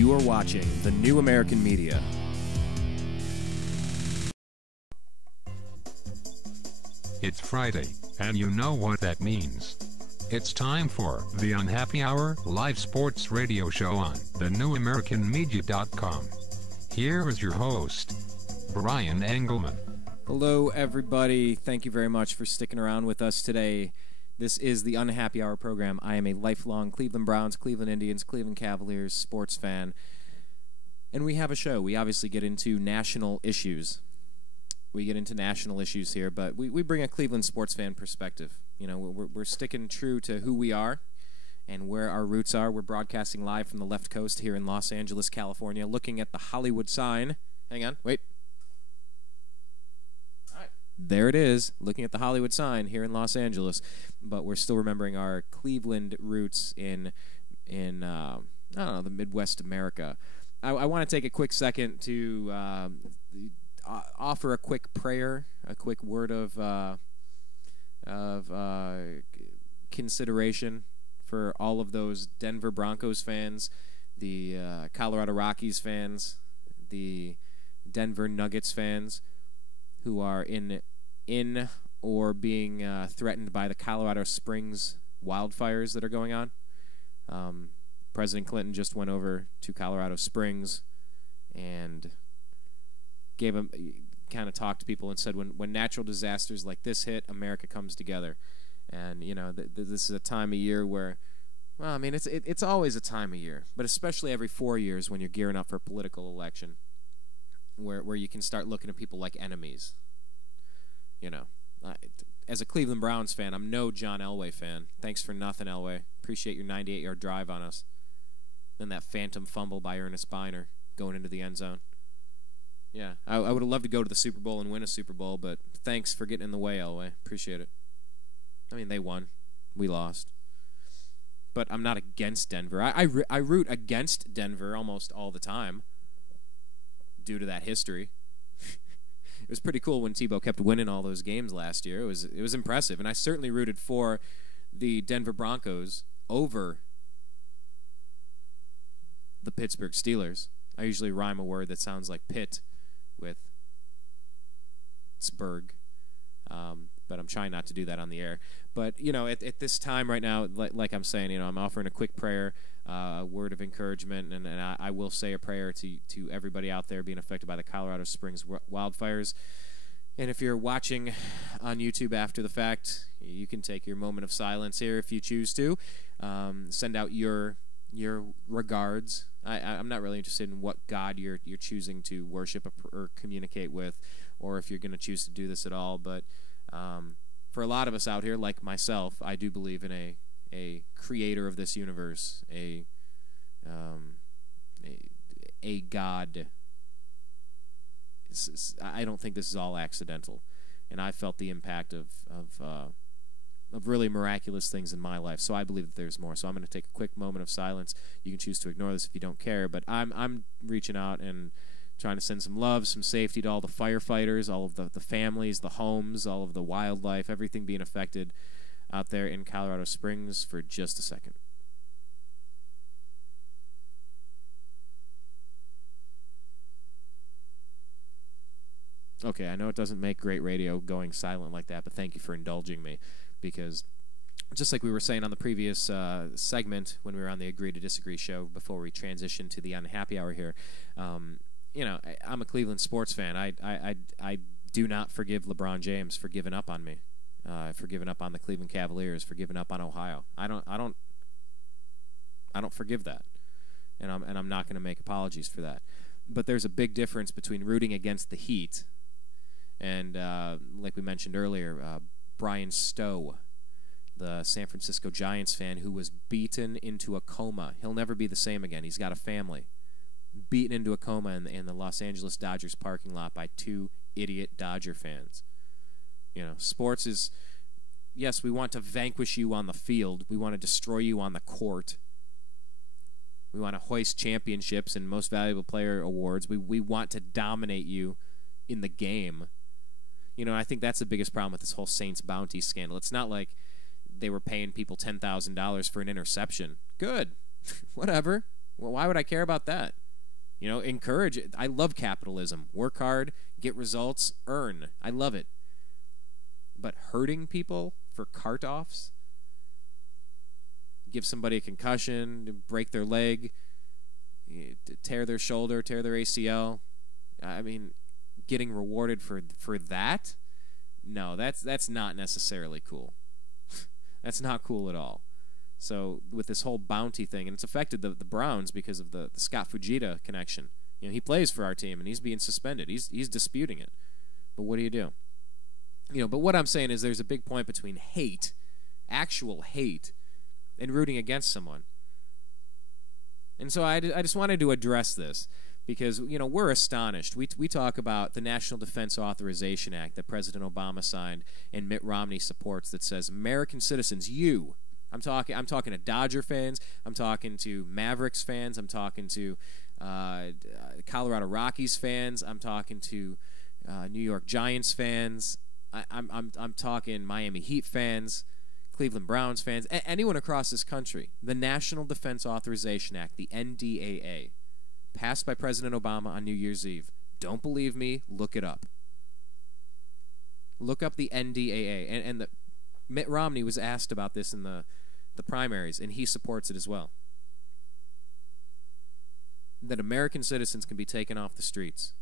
You are watching the New American Media. It's Friday, and you know what that means. It's time for the Unhappy Hour live sports radio show on thenewamericanmedia.com. Here is your host, Brian Engelman. Hello, everybody. Thank you very much for sticking around with us today. This is the Unhappy Hour program. I am a lifelong Cleveland Browns, Cleveland Indians, Cleveland Cavaliers sports fan. And we have a show. We obviously get into national issues. We get into national issues here, but we bring a Cleveland sports fan perspective. You know, we're sticking true to who we are and where our roots are. We're broadcasting live from the left coast here in Los Angeles, California, looking at the Hollywood sign. Hang on, wait. There it is, looking at the Hollywood sign here in Los Angeles. But we're still remembering our Cleveland roots in I don't know, the Midwest America. I want to take a quick second to offer a quick prayer, a quick word of consideration for all of those Denver Broncos fans, the Colorado Rockies fans, the Denver Nuggets fans who are in or being threatened by the Colorado Springs wildfires that are going on. President Clinton just went over to Colorado Springs and kind of talked to people and said when natural disasters like this hit, America comes together. And, you know, this is a time of year where, well, I mean, it's always a time of year, but especially every 4 years when you're gearing up for a political election where you can start looking at people like enemies. You know, as a Cleveland Browns fan, I'm no John Elway fan. Thanks for nothing, Elway. Appreciate your 98-yard drive on us. Then that phantom fumble by Ernest Biner going into the end zone. Yeah, I would have loved to go to the Super Bowl and win a Super Bowl, but thanks for getting in the way, Elway. Appreciate it. I mean, they won. We lost. But I'm not against Denver. I root against Denver almost all the time due to that history. It was pretty cool when Tebow kept winning all those games last year. It was impressive, and I certainly rooted for the Denver Broncos over the Pittsburgh Steelers. I usually rhyme a word that sounds like pit with Pittsburgh, but I'm trying not to do that on the air. But, you know, at this time right now, like I'm saying, you know, I'm offering a quick prayer, a word of encouragement, and I will say a prayer to everybody out there being affected by the Colorado Springs wildfires. And if you're watching on YouTube after the fact, you can take your moment of silence here if you choose to. Send out your regards. I'm not really interested in what God you're choosing to worship or communicate with, or if you're going to choose to do this at all. But for a lot of us out here, like myself, I do believe in a creator of this universe, a God. I don't think this is all accidental, and I felt the impact of really miraculous things in my life. So I believe that there's more. So I'm going to take a quick moment of silence. You can choose to ignore this if you don't care, but I'm reaching out and trying to send some love, some safety to all the firefighters, all of the families, the homes, all of the wildlife, everything being affected out there in Colorado Springs for just a second. Okay, I know it doesn't make great radio going silent like that, but thank you for indulging me, because just like we were saying on the previous segment when we were on the Agree to Disagree show before we transitioned to the Unhappy Hour here, you know, I'm a Cleveland sports fan. I do not forgive LeBron James for giving up on me, for giving up on the Cleveland Cavaliers, for giving up on Ohio. I don't forgive that, and I'm not going to make apologies for that. But there's a big difference between rooting against the Heat and, like we mentioned earlier, Brian Stowe, the San Francisco Giants fan who was beaten into a coma. He'll never be the same again. He's got a family. Beaten into a coma in the Los Angeles Dodgers parking lot by two idiot Dodger fans. You know, sports is, yes, we want to vanquish you on the field. We want to destroy you on the court. We want to hoist championships and most valuable player awards. We want to dominate you in the game. You know, I think that's the biggest problem with this whole Saints bounty scandal. It's not like they were paying people $10,000 for an interception. Good. Whatever. Well, why would I care about that? Encourage it. I love capitalism. Work hard, get results, earn. I love it. But hurting people for cart-offs, give somebody a concussion, break their leg, tear their shoulder, tear their ACL. I mean, getting rewarded for that? No, that's not necessarily cool. That's not cool at all. So with this whole bounty thing, and it's affected the Browns because of the Scott Fujita connection. He plays for our team, and he's being suspended. He's disputing it. But what do you do? But what I'm saying is there's a big point between hate, actual hate, and rooting against someone. And so I just wanted to address this because, we're astonished. We talk about the National Defense Authorization Act that President Obama signed and Mitt Romney supports that says American citizens, I'm talking to Dodger fans, I'm talking to Mavericks fans, I'm talking to Colorado Rockies fans, I'm talking to New York Giants fans, I'm talking Miami Heat fans, Cleveland Browns fans, anyone across this country. The National Defense Authorization Act, the NDAA, passed by President Obama on New Year's Eve. Don't believe me? Look it up. Look up the NDAA. And Mitt Romney was asked about this in the primaries, and he supports it as well. That American citizens can be taken off the streets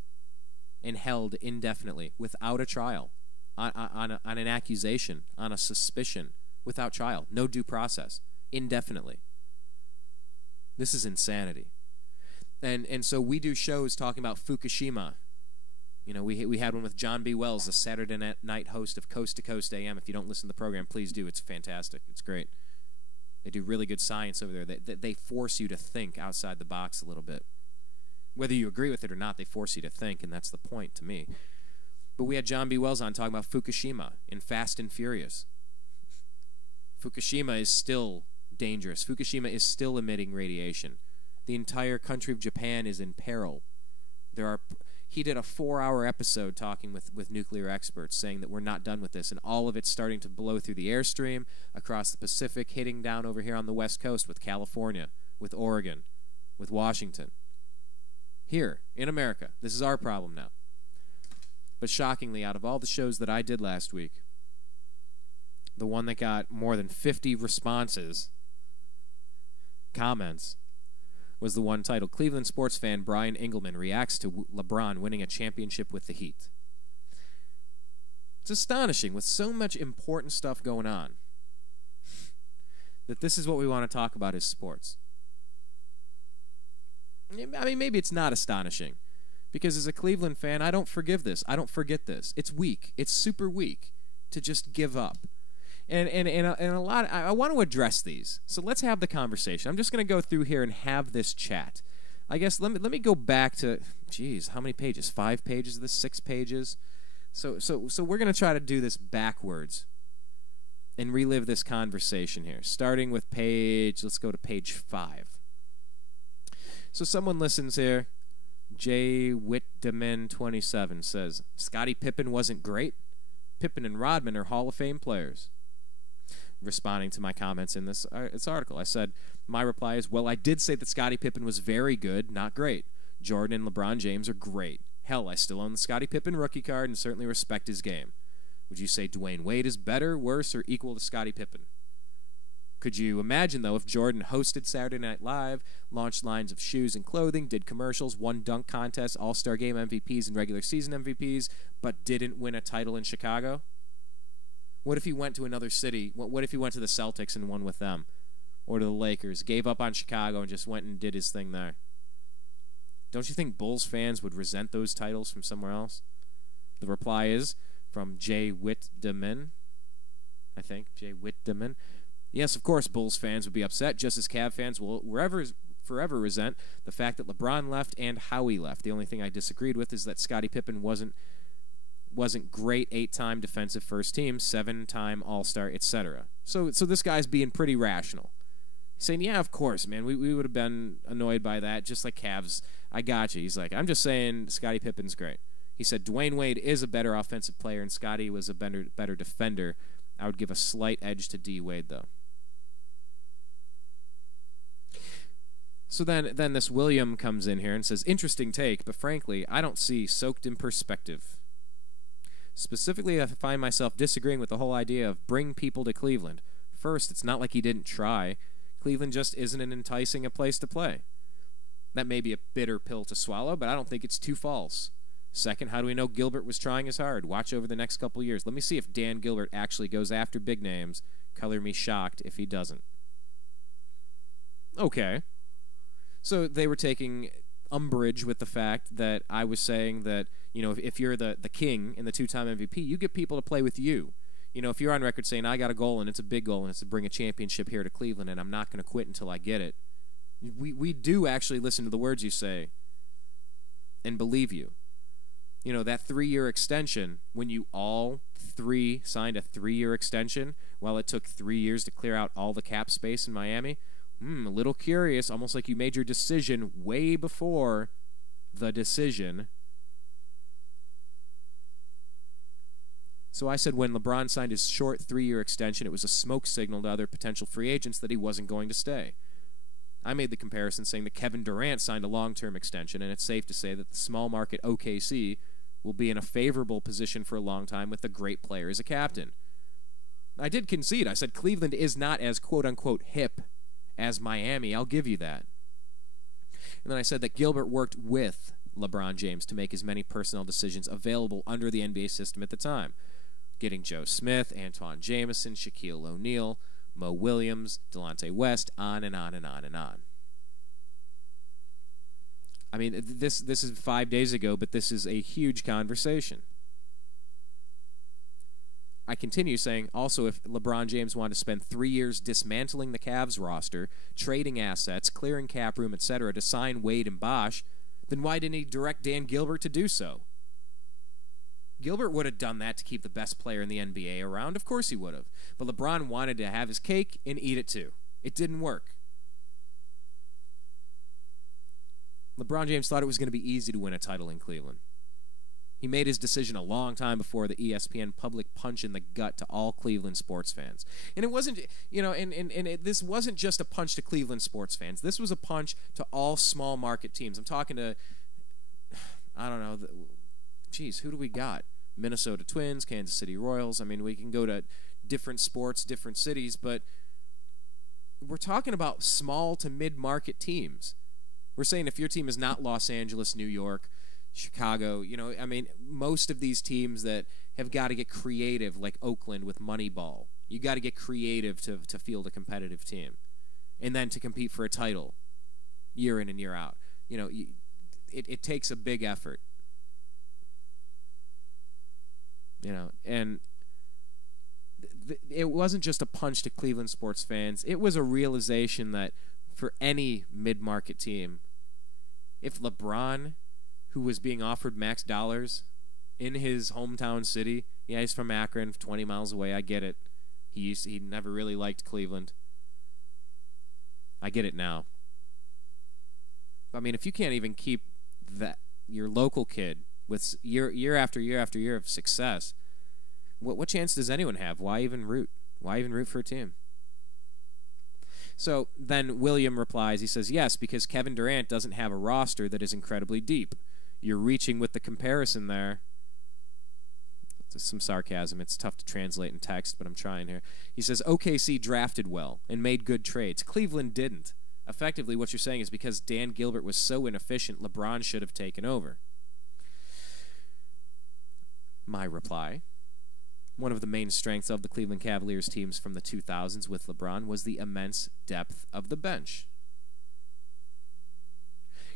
and held indefinitely without a trial, on an accusation, on a suspicion, without trial, no due process, indefinitely. This is insanity. And so we do shows talking about Fukushima. We had one with John B. Wells, the Saturday night host of Coast to Coast AM. If you don't listen to the program, please do. It's fantastic. It's great. They do really good science over there. They force you to think outside the box a little bit. Whether you agree with it or not, they force you to think, and that's the point to me. But we had John B. Wells on talking about Fukushima in Fast and Furious. Fukushima is still dangerous. Fukushima is still emitting radiation. The entire country of Japan is in peril. He did a 4-hour episode talking with nuclear experts, saying that we're not done with this, and all of it's starting to blow through the airstream, across the Pacific, hitting down over here on the West Coast with California, with Oregon, with Washington. Here, in America. This is our problem now. But shockingly, out of all the shows that I did last week, the one that got more than 50 responses, comments, was the one titled Cleveland sports fan Brian Engelman reacts to LeBron winning a championship with the Heat. It's astonishing with so much important stuff going on that this is what we want to talk about is sports. I mean, maybe it's not astonishing because as a Cleveland fan, I don't forgive this. I don't forget this. It's weak. It's super weak to just give up. And a lot. I want to address these. So let's have the conversation. I'm just going to go through here and have this chat. I guess let me go back to, geez, how many pages? 5 pages of this? 6 pages? So we're going to try to do this backwards and relive this conversation here. Starting with let's go to page 5. So someone listens here. J. Whitdeman 27 says, Scottie Pippen wasn't great. Pippen and Rodman are Hall of Fame players. Responding to my comments in this article, I said, my reply is, well, I did say that Scottie Pippen was very good, not great. Jordan and LeBron James are great. Hell, I still own the Scottie Pippen rookie card and certainly respect his game. Would you say Dwayne Wade is better, worse, or equal to Scottie Pippen? Could you imagine, though, if Jordan hosted Saturday Night Live, launched lines of shoes and clothing, did commercials, won dunk contests, All-Star Game MVPs, and regular season MVPs, but didn't win a title in Chicago? What if he went to another city? What if he went to the Celtics and won with them? Or to the Lakers, gave up on Chicago and just went and did his thing there? Don't you think Bulls fans would resent those titles from somewhere else? The reply is from J. Whitdeman, I think, J. Whitdeman. Yes, of course, Bulls fans would be upset, just as Cav fans will forever resent the fact that LeBron left and how he left. The only thing I disagreed with is that Scottie Pippen wasn't great, 8-time defensive first team, 7-time All-Star, etc. So this guy's being pretty rational. He's saying, yeah, of course, man, we would have been annoyed by that, just like Cavs. I got you. He's like, I'm just saying Scottie Pippen's great. He said Dwayne Wade is a better offensive player and Scottie was a better defender. I would give a slight edge to D. Wade, though. So then this William comes in here and says, interesting take, but frankly, I don't see soaked in perspective. Specifically, I find myself disagreeing with the whole idea of bring people to Cleveland. First, it's not like he didn't try. Cleveland just isn't an enticing a place to play. That may be a bitter pill to swallow, but I don't think it's too false. Second, how do we know Gilbert was trying as hard? Watch over the next couple years. Let me see if Dan Gilbert actually goes after big names. Color me shocked if he doesn't. Okay. So they were taking umbrage with the fact that I was saying that, if you're the king and the two-time MVP, you get people to play with you. If you're on record saying, I got a goal and it's a big goal and it's to bring a championship here to Cleveland and I'm not going to quit until I get it, we do actually listen to the words you say and believe you. That 3-year extension, when you all three signed a 3-year extension while it took 3 years to clear out all the cap space in Miami, a little curious, almost like you made your decision way before the decision. So I said when LeBron signed his short 3-year extension, it was a smoke signal to other potential free agents that he wasn't going to stay. I made the comparison saying that Kevin Durant signed a long-term extension, and it's safe to say that the small market OKC will be in a favorable position for a long time with a great player as a captain. I did concede. I said Cleveland is not as quote-unquote hip as Miami. I'll give you that. And then I said that Gilbert worked with LeBron James to make as many personnel decisions available under the NBA system at the time. Getting Joe Smith, Antoine Jamison, Shaquille O'Neal, Mo Williams, Delonte West, on and on and on and on. I mean, this is 5 days ago, but this is a huge conversation. I continue saying, also, if LeBron James wanted to spend 3 years dismantling the Cavs roster, trading assets, clearing cap room, etc., to sign Wade and Bosh, then why didn't he direct Dan Gilbert to do so? Gilbert would have done that to keep the best player in the NBA around. Of course he would have. But LeBron wanted to have his cake and eat it too. It didn't work. LeBron James thought it was going to be easy to win a title in Cleveland. He made his decision a long time before the ESPN public punch in the gut to all Cleveland sports fans. And it wasn't, this wasn't just a punch to Cleveland sports fans. This was a punch to all small market teams. I'm talking to, I don't know, who do we got? Minnesota Twins, Kansas City Royals. I mean, we can go to different sports, different cities, but we're talking about small to mid-market teams. We're saying if your team is not Los Angeles, New York, Chicago, most of these teams that have got to get creative, like Oakland with Moneyball, you got to get creative to field a competitive team, and then to compete for a title year in and year out. It takes a big effort. And it wasn't just a punch to Cleveland sports fans. It was a realization that for any mid-market team, if LeBron, who was being offered max dollars in his hometown city, yeah, he's from Akron, 20 miles away, I get it. He never really liked Cleveland. I get it now. I mean, if you can't even keep your local kid with year after year after year of success, what chance does anyone have? Why even root? Why even root for a team? So then William replies, he says, yes, because Kevin Durant doesn't have a roster that is incredibly deep. You're reaching with the comparison there. Some sarcasm. It's tough to translate in text, but I'm trying here. He says, OKC drafted well and made good trades. Cleveland didn't. Effectively, what you're saying is because Dan Gilbert was so inefficient, LeBron should have taken over. My reply, one of the main strengths of the Cleveland Cavaliers teams from the 2000s with LeBron was the immense depth of the bench.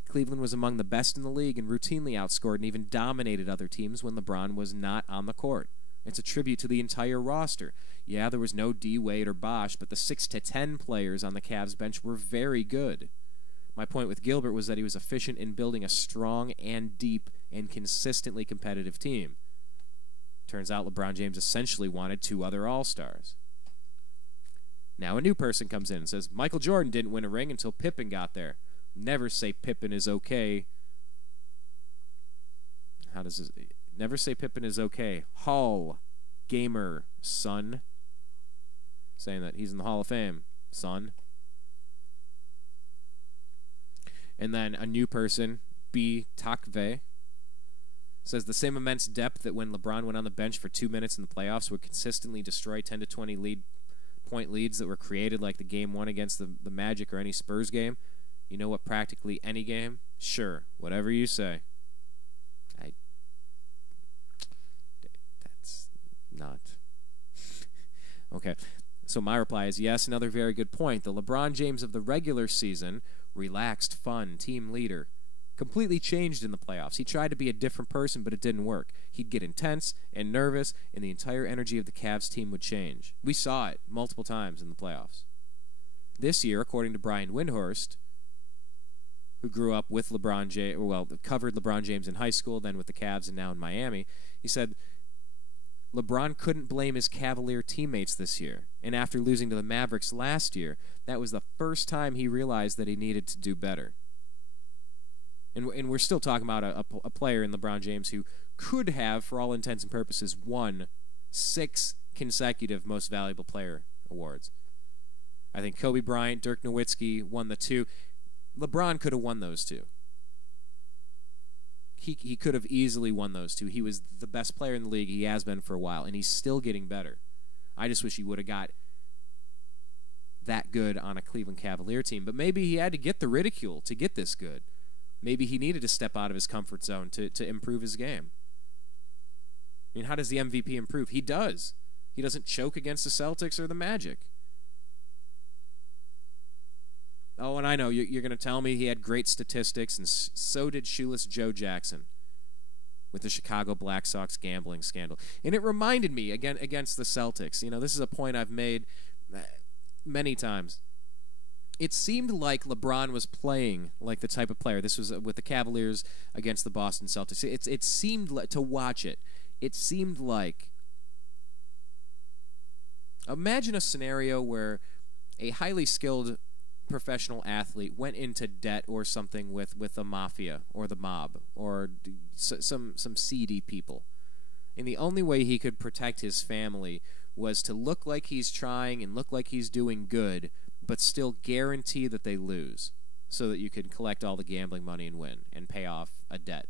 Cleveland was among the best in the league and routinely outscored and even dominated other teams when LeBron was not on the court. It's a tribute to the entire roster. Yeah, there was no D. Wade or Bosh, but the 6 to 10 players on the Cavs bench were very good. My point with Gilbert was that he was efficient in building a strong and deep and consistently competitive team. Turns out LeBron James essentially wanted 2 other All-Stars. Now a new person comes in and says, Michael Jordan didn't win a ring until Pippen got there. Never say Pippen is okay. How does this? Never say Pippen is okay. Hall gamer, son. Saying that he's in the Hall of Fame, son. And then a new person, B. Takve, says the same immense depth that when LeBron went on the bench for 2 minutes in the playoffs would consistently destroy 10 to 20 point leads that were created like the game one against the Magic or any Spurs game. You know what, practically any game? Sure, whatever you say. That's not. Okay, so my reply is yes, another very good point. The LeBron James of the regular season, relaxed, fun, team leader, completely changed in the playoffs. He tried to be a different person, but it didn't work. He'd get intense and nervous, and the entire energy of the Cavs team would change. We saw it multiple times in the playoffs. This year, according to Brian Windhorst, who grew up with LeBron James, covered LeBron James in high school, then with the Cavs, and now in Miami, he said LeBron couldn't blame his Cavalier teammates this year. And after losing to the Mavericks last year, that was the first time he realized that he needed to do better. And we're still talking about a player in LeBron James who could have, for all intents and purposes, won 6 consecutive Most Valuable Player awards. I think Kobe Bryant, Dirk Nowitzki won the 2. LeBron could have won those 2. He could have easily won those 2. He was the best player in the league. He has been for a while, and he's still getting better. I just wish he would have got that good on a Cleveland Cavalier team. But maybe he had to get the ridicule to get this good. Maybe he needed to step out of his comfort zone to improve his game. I mean, how does the MVP improve? He does. He doesn't choke against the Celtics or the Magic. Oh, and I know you're going to tell me he had great statistics, and so did shoeless Joe Jackson with the Chicago Black Sox gambling scandal. And it reminded me, again, against the Celtics. You know, this is a point I've made many times. It seemed like LeBron was playing like the type of player. This was with the Cavaliers against the Boston Celtics. It seemed like, to watch it, it seemed like, imagine a scenario where a highly skilled professional athlete went into debt or something with the mafia or the mob or some seedy people. And the only way he could protect his family was to look like he's trying and look like he's doing good, but still guarantee that they lose so that you can collect all the gambling money and win and pay off a debt.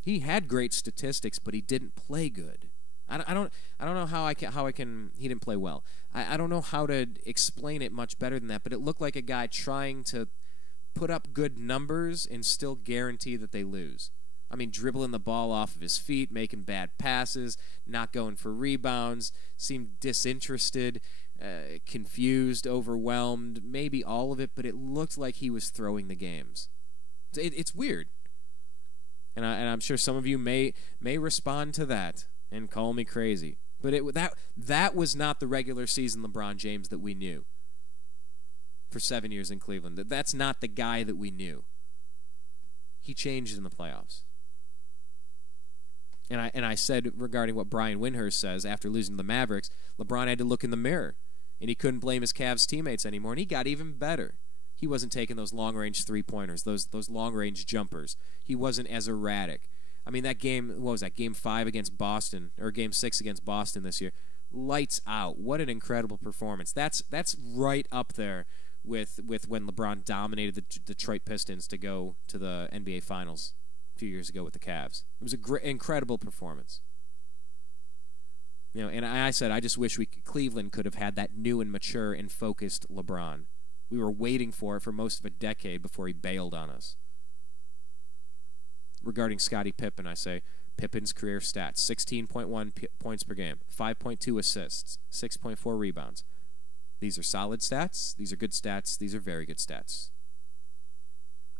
He had great statistics, but he didn't play good. I don't know how I can he didn't play well. I don't know how to explain it much better than that, but it looked like a guy trying to put up good numbers and still guarantee that they lose. I mean, dribbling the ball off of his feet, making bad passes, not going for rebounds, seemed disinterested, confused, overwhelmed, maybe all of it, but it looked like he was throwing the games. It's weird. And I'm sure some of you may respond to that and call me crazy. But that was not the regular season LeBron James that we knew for 7 years in Cleveland. That's not the guy that we knew. He changed in the playoffs. And I said regarding what Brian Windhorst says after losing to the Mavericks, LeBron had to look in the mirror, and he couldn't blame his Cavs teammates anymore, and he got even better. He wasn't taking those long-range three-pointers, those long-range jumpers. He wasn't as erratic. I mean, that game, what was that, Game 5 against Boston, or Game 6 against Boston this year? Lights out. What an incredible performance. That's right up there with when LeBron dominated the Detroit Pistons to go to the NBA Finals a few years ago with the Cavs. It was an incredible performance. You know, and I said I just wish Cleveland could have had that new and mature and focused LeBron. We were waiting for it for most of a decade before he bailed on us. Regarding Scottie Pippen, I say Pippen's career stats: 16.1 points per game, 5.2 assists, 6.4 rebounds. These are solid stats. These are good stats. These are very good stats.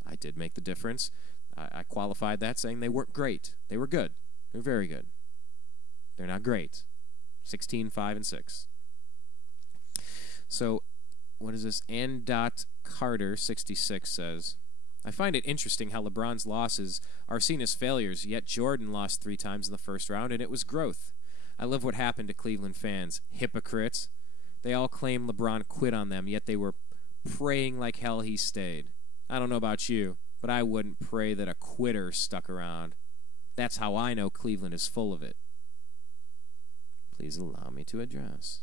I did make the difference. I qualified that saying they weren't great. They were good. They're very good. They're not great. 16, 5, and 6. So, what is this? Carter 66 says, I find it interesting how LeBron's losses are seen as failures, yet Jordan lost 3 times in the first round, and it was growth. I love what happened to Cleveland fans. Hypocrites. They all claim LeBron quit on them, yet they were praying like hell he stayed. I don't know about you, but I wouldn't pray that a quitter stuck around. That's how I know Cleveland is full of it. Please allow me to address.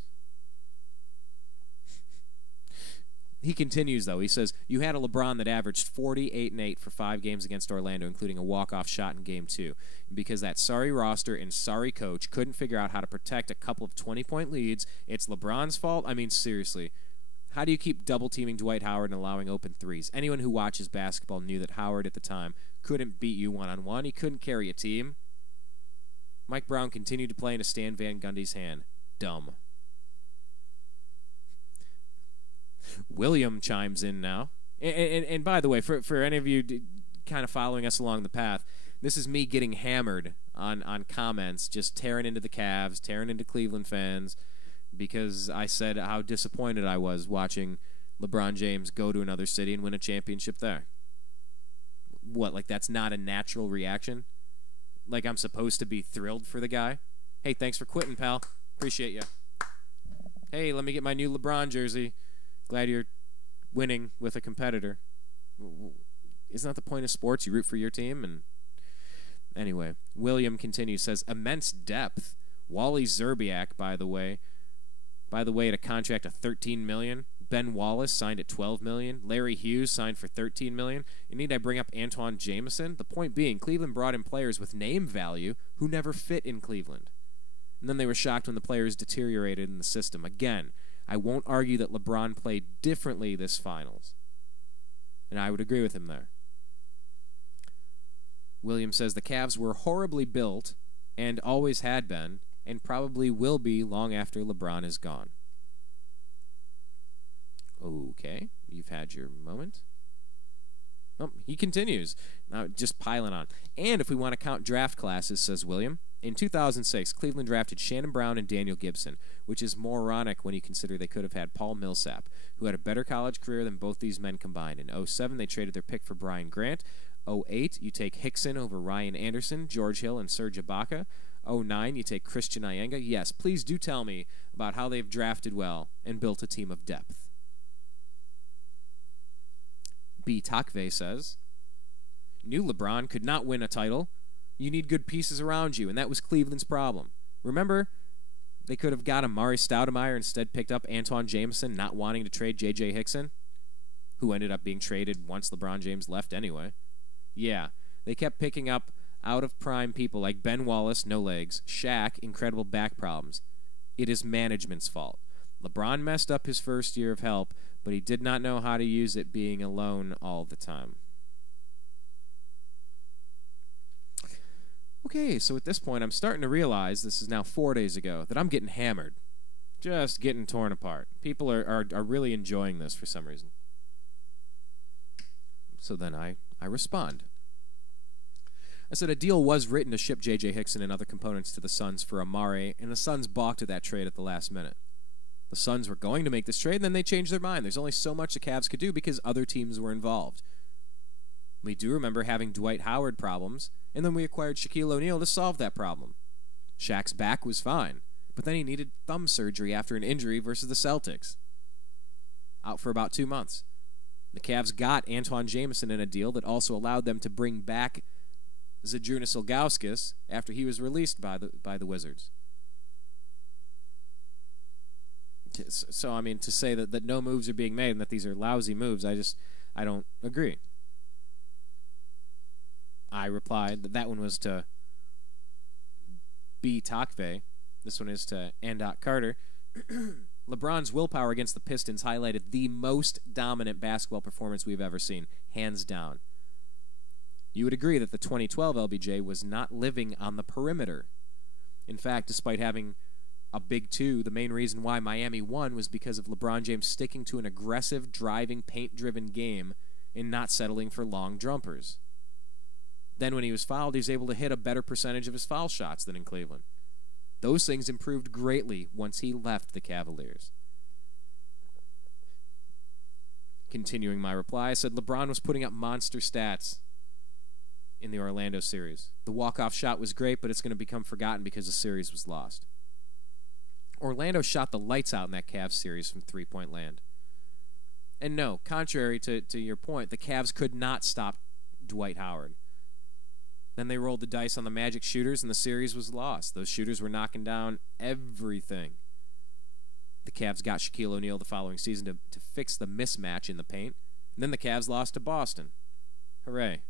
He continues, though. He says, you had a LeBron that averaged 48 and 8 for 5 games against Orlando, including a walk-off shot in Game 2. And because that sorry roster and sorry coach couldn't figure out how to protect a couple of 20-point leads, it's LeBron's fault? I mean, seriously. How do you keep double-teaming Dwight Howard and allowing open threes? Anyone who watches basketball knew that Howard at the time couldn't beat you one-on-one. He couldn't carry a team. Mike Brown continued to play into Stan Van Gundy's hand. Dumb. William chimes in now. And by the way, for any of you kind of following us along the path, this is me getting hammered on comments, just tearing into the Cavs, tearing into Cleveland fans, because I said how disappointed I was watching LeBron James go to another city and win a championship there. What, like that's not a natural reaction? Like I'm supposed to be thrilled for the guy? Hey, thanks for quitting, pal. Appreciate you. Hey, let me get my new LeBron jersey. Glad you're winning with a competitor. Isn't that the point of sports? You root for your team. And anyway, William continues, says, immense depth. Wally Zerbiak, by the way, at a contract of $13 million. Ben Wallace signed at $12 million. Larry Hughes signed for $13 million. And need I bring up Antoine Jameson? The point being, Cleveland brought in players with name value who never fit in Cleveland. And then they were shocked when the players deteriorated in the system. Again, I won't argue that LeBron played differently this finals. And I would agree with him there. Williams says the Cavs were horribly built and always had been and probably will be long after LeBron is gone. Okay, you've had your moment. Oh, he continues. Now, just piling on. And if we want to count draft classes, says William, in 2006, Cleveland drafted Shannon Brown and Daniel Gibson, which is moronic when you consider they could have had Paul Millsap, who had a better college career than both these men combined. In 2007, they traded their pick for Brian Grant. 2008, you take Hickson over Ryan Anderson, George Hill, and Serge Ibaka. 2009, you take Christian Iyenga. Yes, please do tell me about how they've drafted well and built a team of depth. B. Takve says, new LeBron could not win a title. You need good pieces around you, and that was Cleveland's problem. Remember, they could have got Amari Stoudemire, instead picked up Antoine Jameson, not wanting to trade J.J. Hickson, who ended up being traded once LeBron James left anyway. Yeah, they kept picking up out-of-prime people like Ben Wallace, no legs, Shaq, incredible back problems. It is management's fault. LeBron messed up his first year of help, but he did not know how to use it being alone all the time. Okay, so at this point, I'm starting to realize, this is now 4 days ago, that I'm getting hammered. Just getting torn apart. People are really enjoying this for some reason. So then I respond. I said a deal was written to ship J.J. Hickson and other components to the Suns for Amare, and the Suns balked at that trade at the last minute. The Suns were going to make this trade, and then they changed their mind. There's only so much the Cavs could do because other teams were involved. We do remember having Dwight Howard problems, and then we acquired Shaquille O'Neal to solve that problem. Shaq's back was fine, but then he needed thumb surgery after an injury versus the Celtics. Out for about 2 months. The Cavs got Antoine Jameson in a deal that also allowed them to bring back Zydrunas Ilgauskas after he was released by the Wizards. So, I mean, to say that no moves are being made and that these are lousy moves, I don't agree. I replied that one was to B. Takve. This one is to Andot Carter. LeBron's willpower against the Pistons highlighted the most dominant basketball performance we've ever seen, hands down. You would agree that the 2012 LBJ was not living on the perimeter. In fact, despite having a big two, the main reason why Miami won was because of LeBron James sticking to an aggressive, driving, paint-driven game and not settling for long jumpers. Then when he was fouled, he was able to hit a better percentage of his foul shots than in Cleveland. Those things improved greatly once he left the Cavaliers. Continuing my reply, I said LeBron was putting up monster stats in the Orlando series. The walk-off shot was great, but it's going to become forgotten because the series was lost. Orlando shot the lights out in that Cavs series from three-point land. And no, contrary to your point, the Cavs could not stop Dwight Howard. Then they rolled the dice on the Magic shooters, and the series was lost. Those shooters were knocking down everything. The Cavs got Shaquille O'Neal the following season to fix the mismatch in the paint. And then the Cavs lost to Boston. Hooray.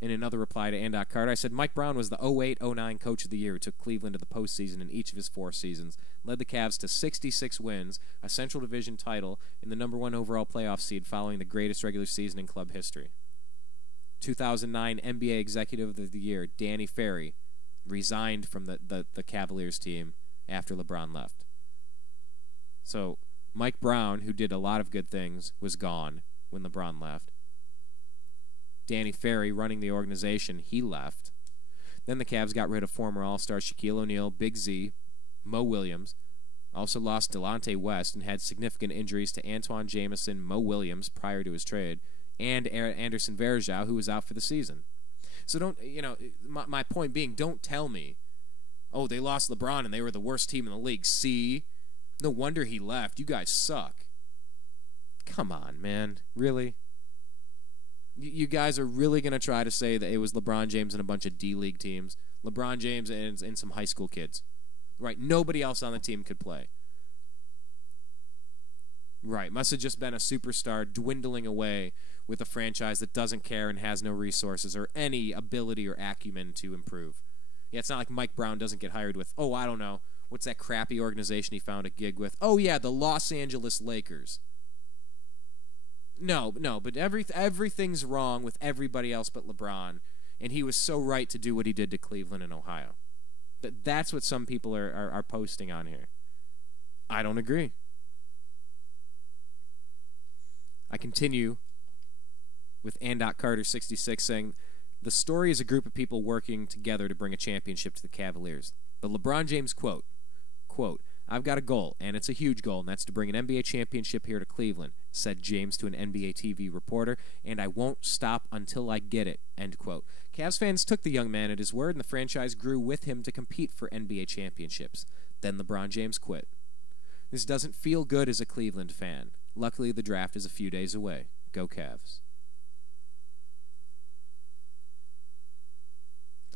In another reply to Andoc Carter, I said, Mike Brown was the 08-09 Coach of the Year who took Cleveland to the postseason in each of his 4 seasons, led the Cavs to 66 wins, a Central Division title, and the number 1 overall playoff seed following the greatest regular season in club history. 2009 NBA Executive of the Year, Danny Ferry, resigned from the Cavaliers team after LeBron left. So Mike Brown, who did a lot of good things, was gone when LeBron left. Danny Ferry, running the organization, he left. Then the Cavs got rid of former All-Star Shaquille O'Neal, Big Z, Mo Williams, also lost Delonte West and had significant injuries to Antoine Jamison, Mo Williams prior to his trade, and Anderson Varejao, who was out for the season. So don't, my point being, don't tell me, oh, they lost LeBron and they were the worst team in the league. See? No wonder he left. You guys suck. Come on, man. Really? You guys are really going to try to say that it was LeBron James and a bunch of D-League teams. LeBron James and some high school kids. Right, nobody else on the team could play. Right, must have just been a superstar dwindling away with a franchise that doesn't care and has no resources or any ability or acumen to improve. Yeah, it's not like Mike Brown doesn't get hired with, oh, I don't know, what's that crappy organization he found a gig with? Oh, yeah, the Los Angeles Lakers. No, but everything's wrong with everybody else but LeBron, and he was so right to do what he did to Cleveland and Ohio. That's what some people are posting on here. I don't agree. I continue with Andoc Carter 66 saying, the story is a group of people working together to bring a championship to the Cavaliers. The LeBron James quote, I've got a goal, and it's a huge goal, and that's to bring an NBA championship here to Cleveland, said James to an NBA TV reporter, and I won't stop until I get it, end quote. Cavs fans took the young man at his word, and the franchise grew with him to compete for NBA championships. Then LeBron James quit. This doesn't feel good as a Cleveland fan. Luckily, the draft is a few days away. Go Cavs.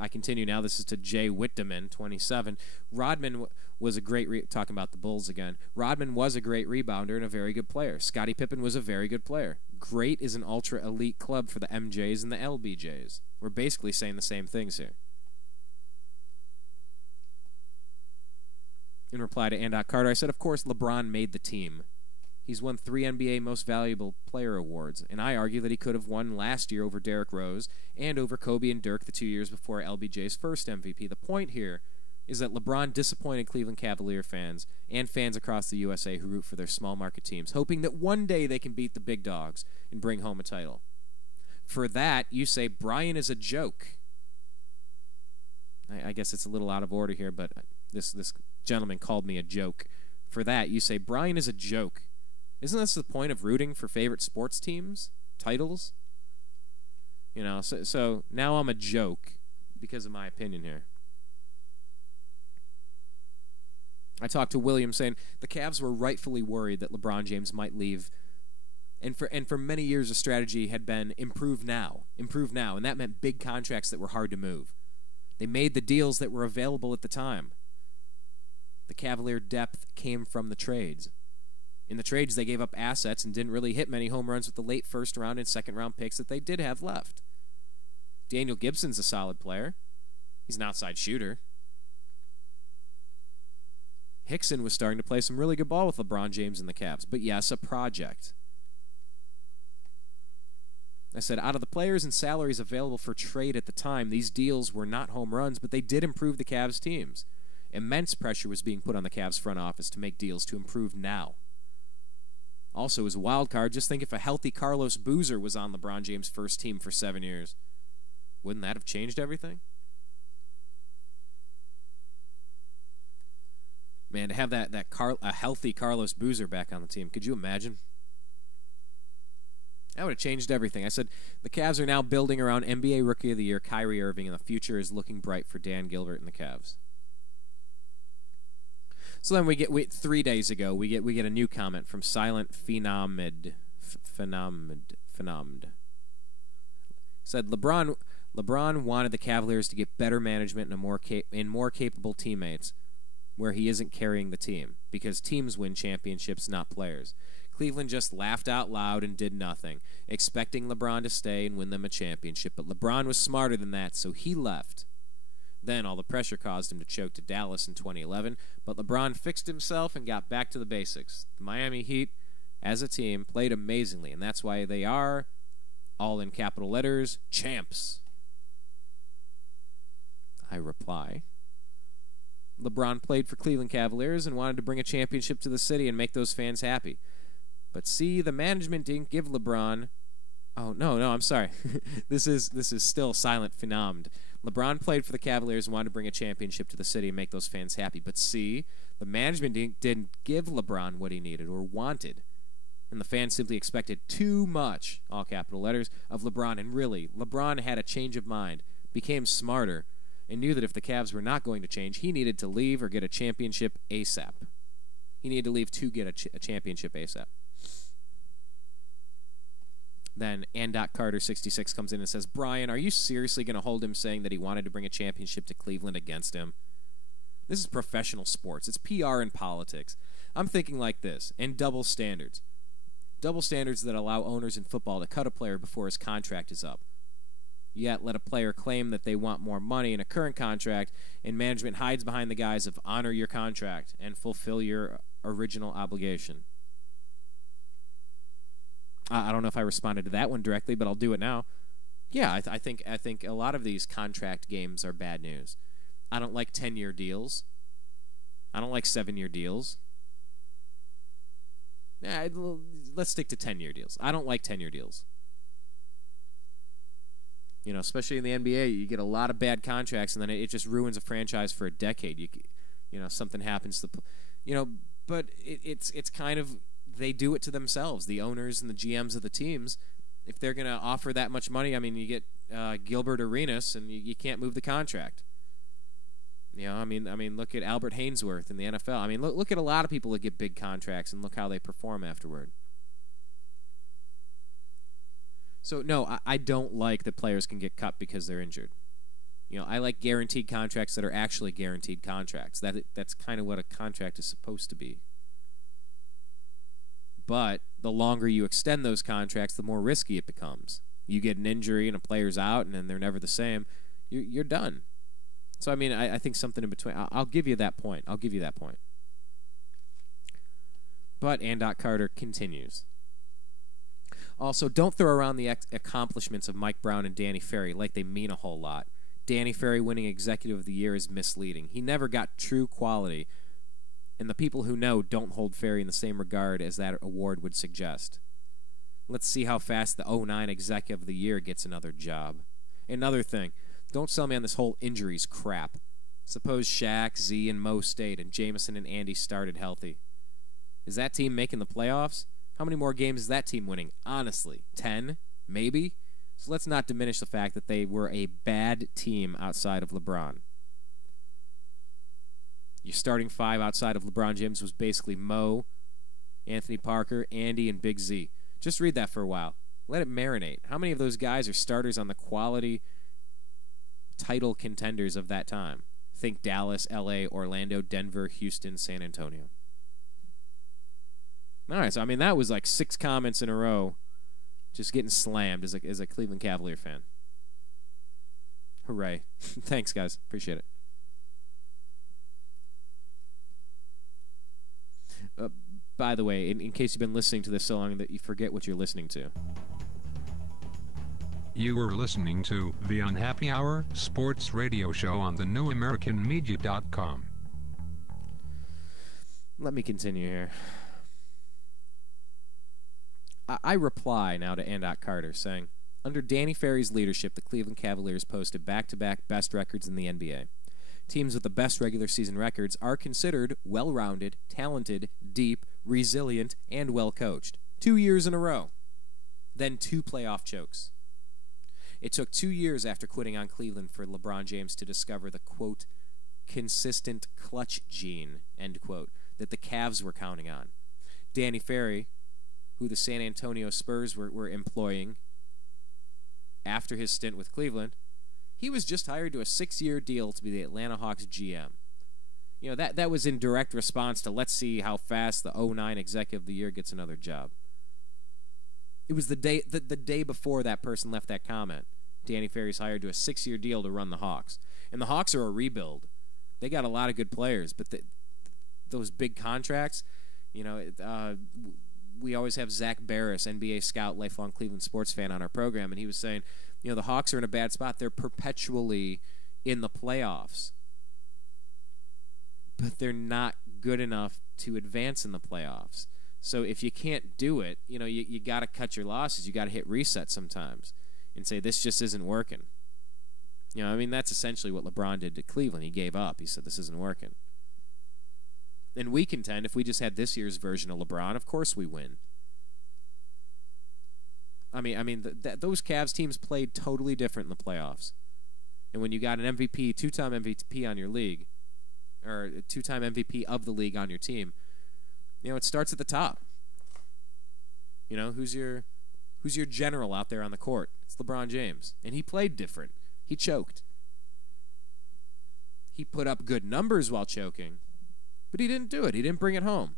I continue now. This is to Jay Whitteman, 27. Rodman was a great, talking about the Bulls again. Rodman was a great rebounder and a very good player. Scottie Pippen was a very good player. Great is an ultra-elite club for the MJs and the LBJs. We're basically saying the same things here. In reply to Andoc Carter, I said, of course, LeBron made the team. He's won 3 NBA Most Valuable Player awards, and I argue that he could have won last year over Derrick Rose and over Kobe and Dirk the 2 years before LBJ's first MVP. The point here is that LeBron disappointed Cleveland Cavalier fans and fans across the USA who root for their small market teams, hoping that one day they can beat the big dogs and bring home a title. For that, you say Brian is a joke. I guess it's a little out of order here, but this gentleman called me a joke. For that, you say Brian is a joke. Isn't this the point of rooting for favorite sports teams? Titles? So now I'm a joke because of my opinion here. I talked to William saying the Cavs were rightfully worried that LeBron James might leave. And for many years the strategy had been improve now, and that meant big contracts that were hard to move. They made the deals that were available at the time. The Cavalier depth came from the trades. In the trades, they gave up assets and didn't really hit many home runs with the late first-round and second-round picks that they did have left. Daniel Gibson's a solid player. He's an outside shooter. Hickson was starting to play some really good ball with LeBron James and the Cavs. But yes, a project. I said, out of the players and salaries available for trade at the time, these deals were not home runs, but they did improve the Cavs teams. Immense pressure was being put on the Cavs front office to make deals to improve now. Also, as a wild card, just think if a healthy Carlos Boozer was on LeBron James' first team for 7 years. Wouldn't that have changed everything? Man, to have a healthy Carlos Boozer back on the team, could you imagine? That would have changed everything. I said, the Cavs are now building around NBA Rookie of the Year, Kyrie Irving, and the future is looking bright for Dan Gilbert and the Cavs. So then we get 3 days ago we get a new comment from Silent Phenomed. Said LeBron wanted the Cavaliers to get better management and more capable teammates, where he isn't carrying the team, because teams win championships, not players. Cleveland just laughed out loud and did nothing, expecting LeBron to stay and win them a championship, but LeBron was smarter than that, so he left. Then all the pressure caused him to choke to Dallas in 2011, but LeBron fixed himself and got back to the basics. The Miami Heat, as a team, played amazingly, and that's why they are, all in capital letters, champs. I reply, LeBron played for Cleveland Cavaliers and wanted to bring a championship to the city and make those fans happy. But see, the management didn't give LeBron... Oh, no, I'm sorry. This is still silent phenomenon. LeBron played for the Cavaliers and wanted to bring a championship to the city and make those fans happy. But see, the management didn't give LeBron what he needed or wanted. And the fans simply expected too much, all capital letters, of LeBron. And really, LeBron had a change of mind, became smarter, and knew that if the Cavs were not going to change, he needed to leave or get a championship ASAP. He needed to leave to get a championship ASAP. Then Carter66 comes in and says, Brian, are you seriously going to hold him saying that he wanted to bring a championship to Cleveland against him? This is professional sports. It's PR and politics. I'm thinking like this, and double standards. Double standards that allow owners in football to cut a player before his contract is up. Yet let a player claim that they want more money in a current contract, and management hides behind the guise of honor your contract and fulfill your original obligation. I don't know if I responded to that one directly, but I'll do it now. Yeah, I think a lot of these contract games are bad news. I don't like 10-year deals. I don't like 7-year deals. Let's stick to 10-year deals. I don't like 10-year deals. You know, especially in the NBA, you get a lot of bad contracts, and then it just ruins a franchise for a decade. You know, something happens to, but it's kind of, they do it to themselves. The owners and the GMs of the teams, if they're going to offer that much money, I mean, you get Gilbert Arenas, and you can't move the contract. You know, I mean, look at Albert Hainsworth in the NFL. I mean, look at a lot of people that get big contracts, and look how they perform afterward. So, no, I don't like that players can get cut because they're injured. You know, I like guaranteed contracts that are actually guaranteed contracts. That's kind of what a contract is supposed to be. But the longer you extend those contracts, the more risky it becomes. You get an injury and a player's out, and then they're never the same. You're done. So, I mean, I think something in between. I'll give you that point. But Carter continues. Also, don't throw around the accomplishments of Mike Brown and Danny Ferry like they mean a whole lot. Danny Ferry winning Executive of the Year is misleading. He never got true quality, and the people who know don't hold Ferry in the same regard as that award would suggest. Let's see how fast the 09 Executive of the Year gets another job. Another thing, don't sell me on this whole injuries crap. Suppose Shaq, Z, and Mo stayed, and Jameson and Andy started healthy. Is that team making the playoffs? How many more games is that team winning? Honestly, 10? Maybe? So let's not diminish the fact that they were a bad team outside of LeBron. Your starting five outside of LeBron James was basically Mo, Anthony Parker, Andy, and Big Z. Just read that for a while. Let it marinate. How many of those guys are starters on the quality title contenders of that time? Think Dallas, LA, Orlando, Denver, Houston, San Antonio. All right, so I mean that was like 6 comments in a row, just getting slammed as a Cleveland Cavalier fan. Hooray! Thanks, guys, appreciate it. By the way, in case you've been listening to this so long that you forget what you're listening to. You were listening to The Unhappy Hour Sports Radio Show on the NewAmericanMedia.com. Let me continue here. I reply now to Carter, saying, under Danny Ferry's leadership, the Cleveland Cavaliers posted back-to-back best records in the NBA. Teams with the best regular season records are considered well-rounded, talented, deep, resilient, and well-coached. 2 years in a row. Then 2 playoff chokes. It took 2 years after quitting on Cleveland for LeBron James to discover the, quote, consistent clutch gene, end quote, that the Cavs were counting on. Danny Ferry, who the San Antonio Spurs were employing after his stint with Cleveland, he was just hired to a 6-year deal to be the Atlanta Hawks GM. that was in direct response to let's see how fast the '09 Executive of the Year gets another job. It was the day before that person left that comment. Danny Ferry's hired to a 6-year deal to run the Hawks. And the Hawks are a rebuild. They got a lot of good players, but those big contracts, we always have Zach Barris, NBA scout, lifelong Cleveland sports fan, on our program, and he was saying, the Hawks are in a bad spot. They're perpetually in the playoffs, but they're not good enough to advance in the playoffs. So if you can't do it, you got to cut your losses. You got to hit reset sometimes and say, this just isn't working. That's essentially what LeBron did to Cleveland. He gave up. He said, this isn't working. And we contend if we just had this year's version of LeBron, of course we win. Those Cavs teams played totally different in the playoffs. And when you got an MVP, two-time MVP on your league, or two-time MVP of the league on your team, it starts at the top. Who's your general out there on the court? It's LeBron James. And he played different. He choked. He put up good numbers while choking, but he didn't do it. He didn't bring it home.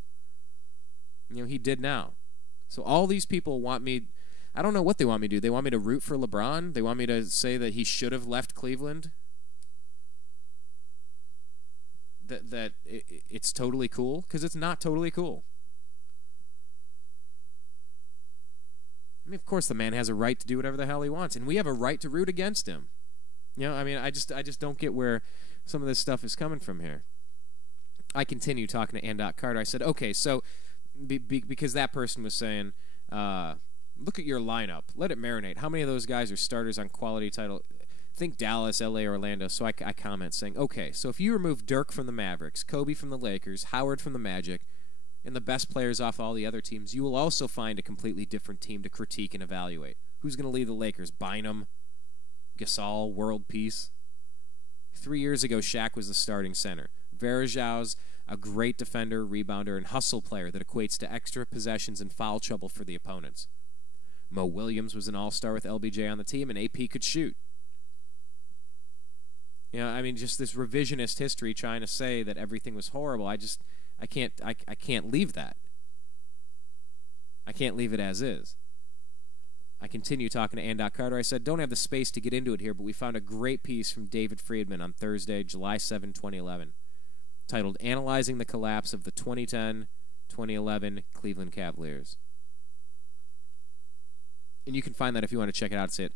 He did now. So all these people want me, I don't know what they want me to do. They want me to root for LeBron? They want me to say that he should have left Cleveland? That it's totally cool? Because it's not totally cool. Of course the man has a right to do whatever the hell he wants, and we have a right to root against him. I just don't get where some of this stuff is coming from here. I continue talking to Andot Carter. I said, okay, so because that person was saying, look at your lineup. Let it marinate. How many of those guys are starters on quality title? Think Dallas, L.A., Orlando. So I comment saying, okay, so if you remove Dirk from the Mavericks, Kobe from the Lakers, Howard from the Magic, and the best players off all the other teams, you will also find a completely different team to critique and evaluate. Who's going to lead the Lakers? Bynum? Gasol? World Peace? 3 years ago, Shaq was the starting center. Varejão's a great defender, rebounder, and hustle player that equates to extra possessions and foul trouble for the opponents. Mo Williams was an all-star with LBJ on the team, and AP could shoot. Just this revisionist history trying to say that everything was horrible. I can't leave that. I can't leave it as is. I continue talking to Andot Carter. I said, don't have the space to get into it here, but we found a great piece from David Friedman on Thursday, July 7, 2011, titled Analyzing the Collapse of the 2010-2011 Cleveland Cavaliers. And you can find that if you want to check it out. It's at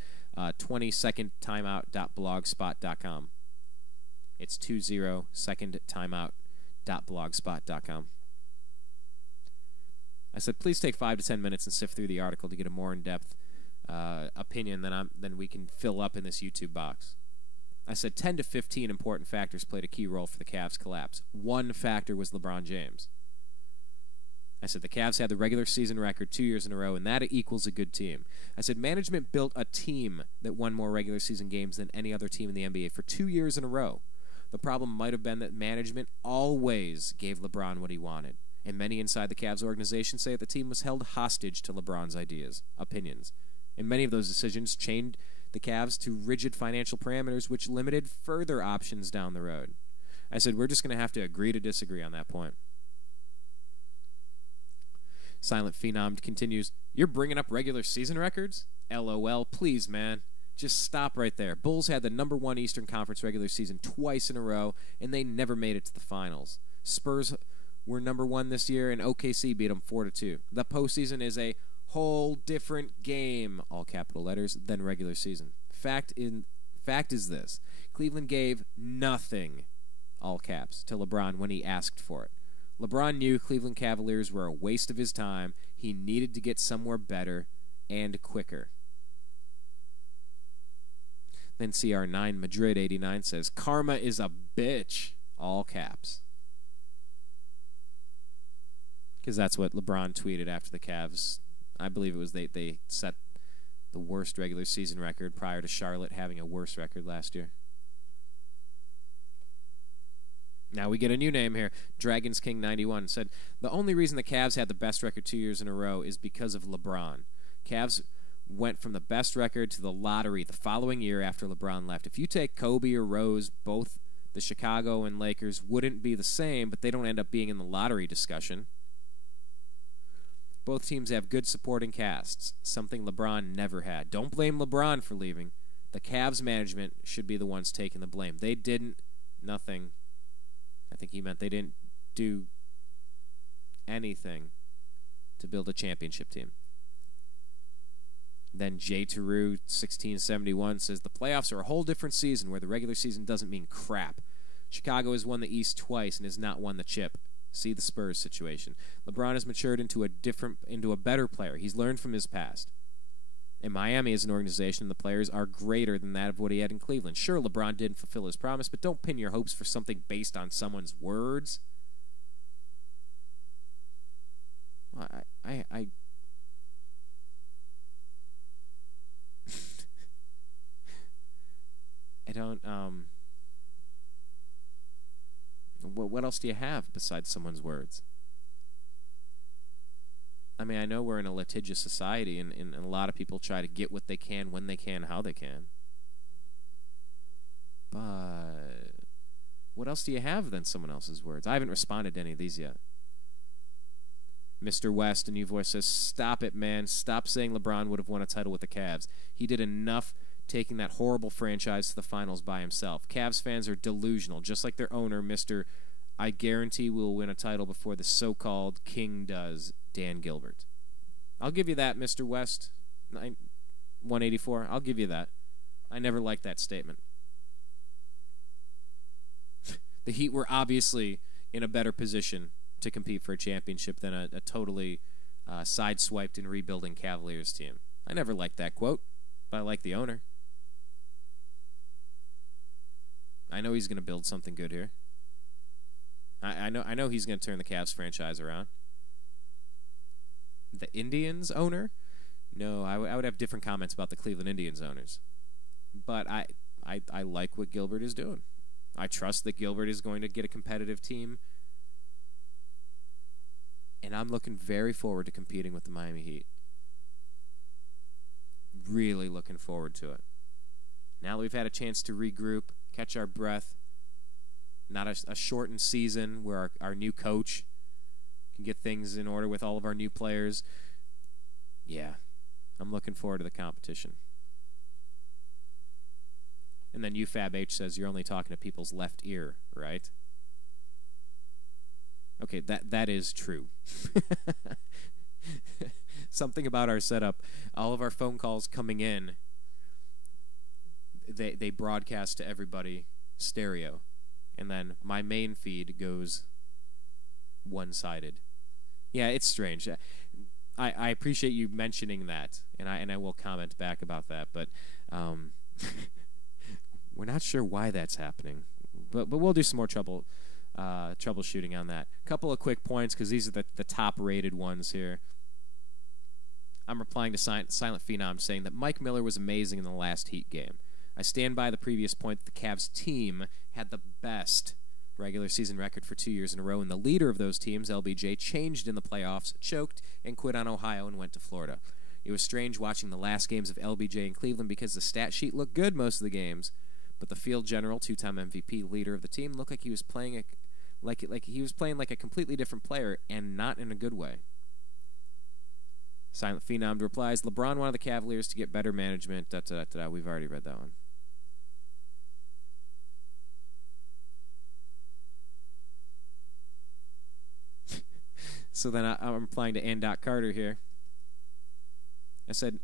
20secondtimeout.blogspot.com. It's 20secondtimeout.blogspot.com. I said, please take 5 to 10 minutes and sift through the article to get a more in-depth opinion than we can fill up in this YouTube box. I said 10 to 15 important factors played a key role for the Cavs' collapse. One factor was LeBron James. I said the Cavs had the regular season record 2 years in a row, and that equals a good team. I said management built a team that won more regular season games than any other team in the NBA for 2 years in a row. The problem might have been that management always gave LeBron what he wanted, and many inside the Cavs organization say that the team was held hostage to LeBron's opinions, and many of those decisions chained the Cavs to rigid financial parameters which limited further options down the road. I said we're just going to have to agree to disagree on that point. Silent Phenom continues, you're bringing up regular season records? LOL, please, man. Just stop right there. Bulls had the number 1 Eastern Conference regular season twice in a row, and they never made it to the finals. Spurs were number 1 this year, and OKC beat them 4-2. The postseason is a whole different game, all capital letters, than regular season. Fact is this. Cleveland gave nothing, all caps, to LeBron when he asked for it. LeBron knew Cleveland Cavaliers were a waste of his time. He needed to get somewhere better and quicker. Then CR9 Madrid 89 says, karma is a bitch, all caps. Because that's what LeBron tweeted after the Cavs. I believe it was they set the worst regular season record prior to Charlotte having a worse record last year. Now we get a new name here. Dragons King 91 said, the only reason the Cavs had the best record 2 years in a row is because of LeBron. Cavs went from the best record to the lottery the following year after LeBron left. If you take Kobe or Rose, both The Chicago and Lakers wouldn't be the same, but they don't end up being in the lottery discussion. Both teams have good supporting casts, something LeBron never had. Don't blame LeBron for leaving. The Cavs management should be the ones taking the blame. They didn't, nothing. I think he meant they didn't do anything to build a championship team. Then J. Taru, 1671, says the playoffs are a whole different season where the regular season doesn't mean crap. Chicago has won the East twice and has not won the chip. See the Spurs situation. LeBron has matured into a better player. He's learned from his past. And Miami as an organization, the players are greater than that of what he had in Cleveland. Sure, LeBron didn't fulfill his promise, but don't pin your hopes for something based on someone's words. I don't, what else do you have besides someone's words? I mean, I know we're in a litigious society, and a lot of people try to get what they can, when they can, how they can. But what else do you have than someone else's words? I haven't responded to any of these yet. Mr. West, a new voice, says, stop it, man. Stop saying LeBron would have won a title with the Cavs. He did enough taking that horrible franchise to the finals by himself. Cavs fans are delusional, just like their owner, Mr. I guarantee we'll win a title before the so-called king does, Dan Gilbert. I'll give you that, Mr. West. 184, I'll give you that. I never liked that statement. The Heat were obviously in a better position to compete for a championship than a totally sideswiped and rebuilding Cavaliers team. I never liked that quote, but I like the owner. I know he's going to build something good here. I know he's going to turn the Cavs franchise around. The Indians owner? No, I would have different comments about the Cleveland Indians owners. But I like what Gilbert is doing. I trust that Gilbert is going to get a competitive team. And I'm looking very forward to competing with the Miami Heat. Really looking forward to it. Now that we've had a chance to regroup, catch our breath, not a shortened season where our new coach can get things in order with all of our new players. Yeah, I'm looking forward to the competition. And then UFAB H says you're only talking to people's left ear, right? Okay, that is true. Something about our setup, all of our phone calls coming in, they broadcast to everybody stereo. And then my main feed goes one-sided. Yeah, it's strange. I appreciate you mentioning that, and I will comment back about that. But we're not sure why that's happening. But we'll do some more troubleshooting on that. A couple of quick points, because these are the top-rated ones here. I'm replying to Silent Phenom saying that Mike Miller was amazing in the last Heat game. I stand by the previous point that the Cavs team had the best regular season record for 2 years in a row, and the leader of those teams, LBJ, changed in the playoffs, choked, and quit on Ohio and went to Florida. It was strange watching the last games of LBJ in Cleveland because the stat sheet looked good most of the games, but the field general, two-time MVP, leader of the team, looked like he was playing like a completely different player, and not in a good way. Silent Phenom replies, LeBron wanted the Cavaliers to get better management. We've already read that one. So then I'm replying to Ann. Carter here. I said,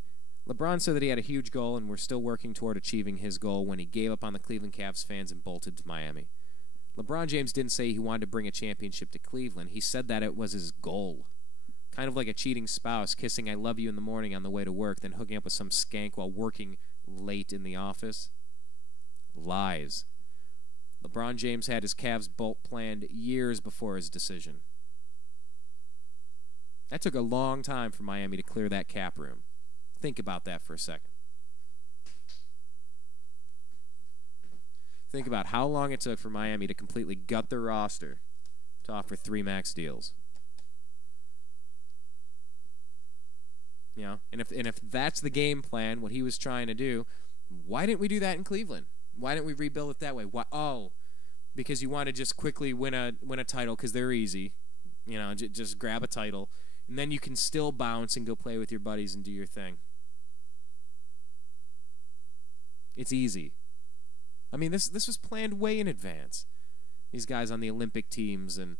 LeBron said that he had a huge goal and we're still working toward achieving his goal when he gave up on the Cleveland Cavs fans and bolted to Miami. LeBron James didn't say he wanted to bring a championship to Cleveland. He said that it was his goal. Kind of like a cheating spouse kissing I love you in the morning on the way to work, then hooking up with some skank while working late in the office. Lies. LeBron James had his Cavs bolt planned years before his decision. That took a long time for Miami to clear that cap room. Think about that for a second. Think about how long it took for Miami to completely gut their roster to offer 3 max deals. You know, and if that's the game plan, what he was trying to do, why didn't we do that in Cleveland? Why didn't we rebuild it that way? Why? Oh, because you want to just quickly win a title because they're easy. Just grab a title, and then you can still bounce and go play with your buddies and do your thing. It's easy. I mean, this was planned way in advance. These guys on the Olympic teams, and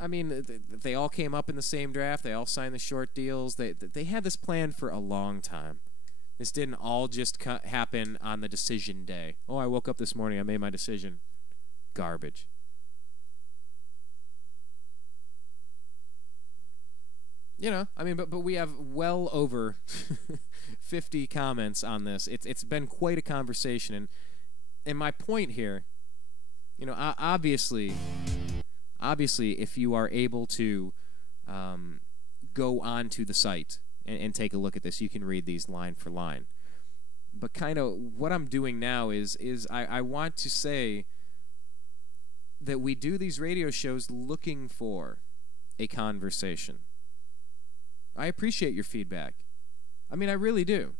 I mean, they all came up in the same draft. They all signed the short deals. They had this planned for a long time. This didn't all just happen on the decision day. Oh, I woke up this morning, I made my decision. Garbage. I mean, but we have well over 50 comments on this. It's been quite a conversation, and my point here, obviously, if you are able to go onto the site and take a look at this, you can read these line for line. But kind of what I'm doing now is I want to say that we do these radio shows looking for a conversation. I appreciate your feedback. I mean, I really do.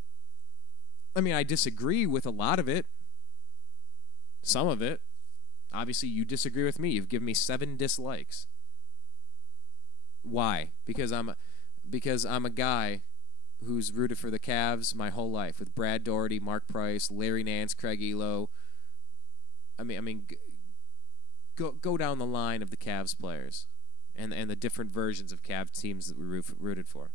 I mean, I disagree with a lot of it. Some of it. Obviously, you disagree with me. You've given me 7 dislikes. Why? Because I'm a guy who's rooted for the Cavs my whole life, with Brad Daugherty, Mark Price, Larry Nance, Craig Elo. I mean, go down the line of the Cavs players and the different versions of Cavs teams that we rooted for.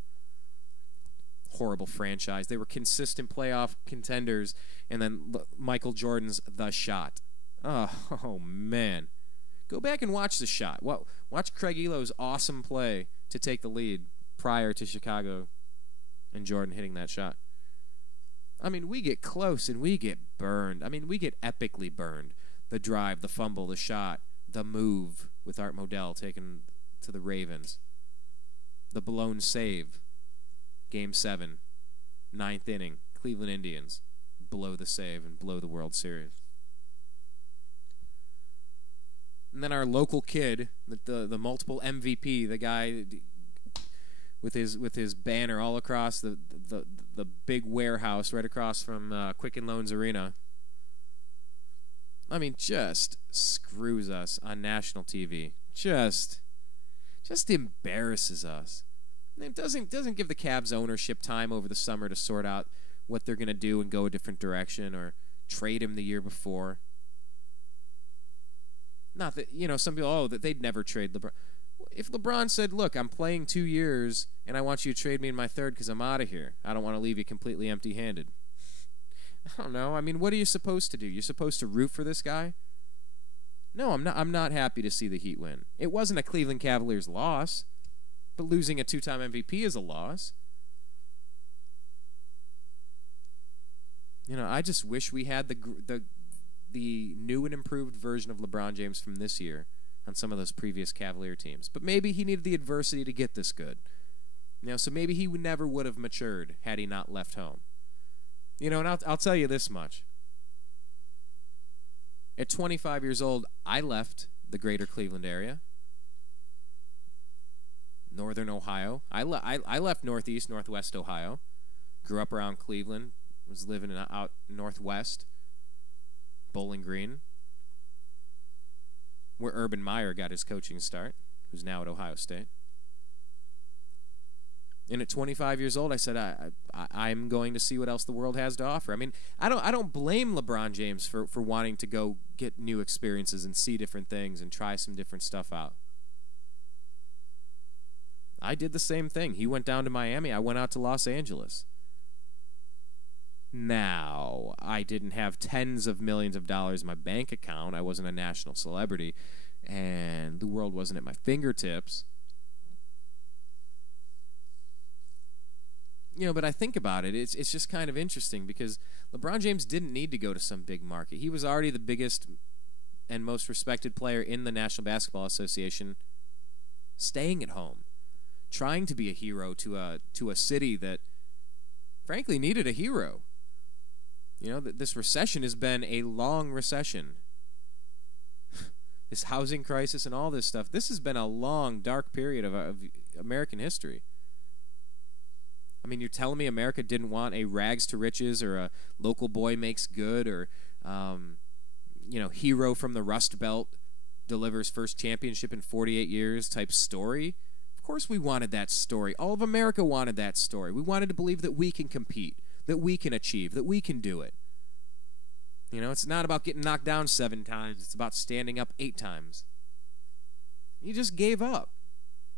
Horrible franchise. They were consistent playoff contenders, and then Michael Jordan's The Shot. Oh man. Go back and watch The Shot. Watch Craig Elo's awesome play to take the lead prior to Chicago and Jordan hitting that shot. I mean, we get close and we get burned. I mean, we get epically burned. The drive, the fumble, the shot, the move with Art Modell taken to the Ravens. The blown save. Game 7. 9th inning. Cleveland Indians blow the save and blow the World Series. And then our local kid, the multiple MVP, the guy with his banner all across the big warehouse right across from Quicken Loans Arena. I mean, just screws us on national TV. Just embarrasses us. It doesn't give the Cavs ownership time over the summer to sort out what they're going to do and go a different direction, or trade him the year before. Not that, some people, that they'd never trade LeBron. If LeBron said, look, I'm playing 2 years, and I want you to trade me in my 3rd because I'm out of here. I don't want to leave you completely empty-handed. I don't know. I mean, what are you supposed to do? You're supposed to root for this guy? No, I'm not happy to see the Heat win. It wasn't a Cleveland Cavaliers loss, but losing a 2-time MVP is a loss. I just wish we had the new and improved version of LeBron James from this year on some of those previous Cavalier teams. But maybe he needed the adversity to get this good. So maybe he never would have matured had he not left home. And I'll tell you this much. At 25 years old, I left the greater Cleveland area. Northern Ohio. I left northwest Ohio. Grew up around Cleveland. Was living out northwest. Bowling Green. Where Urban Meyer got his coaching start. Who's now at Ohio State. And at 25 years old, I said, I'm going to see what else the world has to offer. I mean, I don't blame LeBron James for wanting to go get new experiences and see different things and try some different stuff out. I did the same thing. He went down to Miami. I went out to Los Angeles. Now, I didn't have tens of millions of dollars in my bank account. I wasn't a national celebrity, and the world wasn't at my fingertips. But I think about it, it's just kind of interesting because LeBron James didn't need to go to some big market. He was already the biggest and most respected player in the National Basketball Association, staying at home, trying to be a hero to a city that, frankly, needed a hero. This recession has been a long recession. This housing crisis and all this stuff, this has been a long, dark period of American history. I mean, you're telling me America didn't want a rags to riches or a local boy makes good or, hero from the Rust Belt delivers first championship in 48 years type story. Of course we wanted that story. All of America wanted that story. We wanted to believe that we can compete, that we can achieve, that we can do it. It's not about getting knocked down 7 times. It's about standing up 8 times. He just gave up.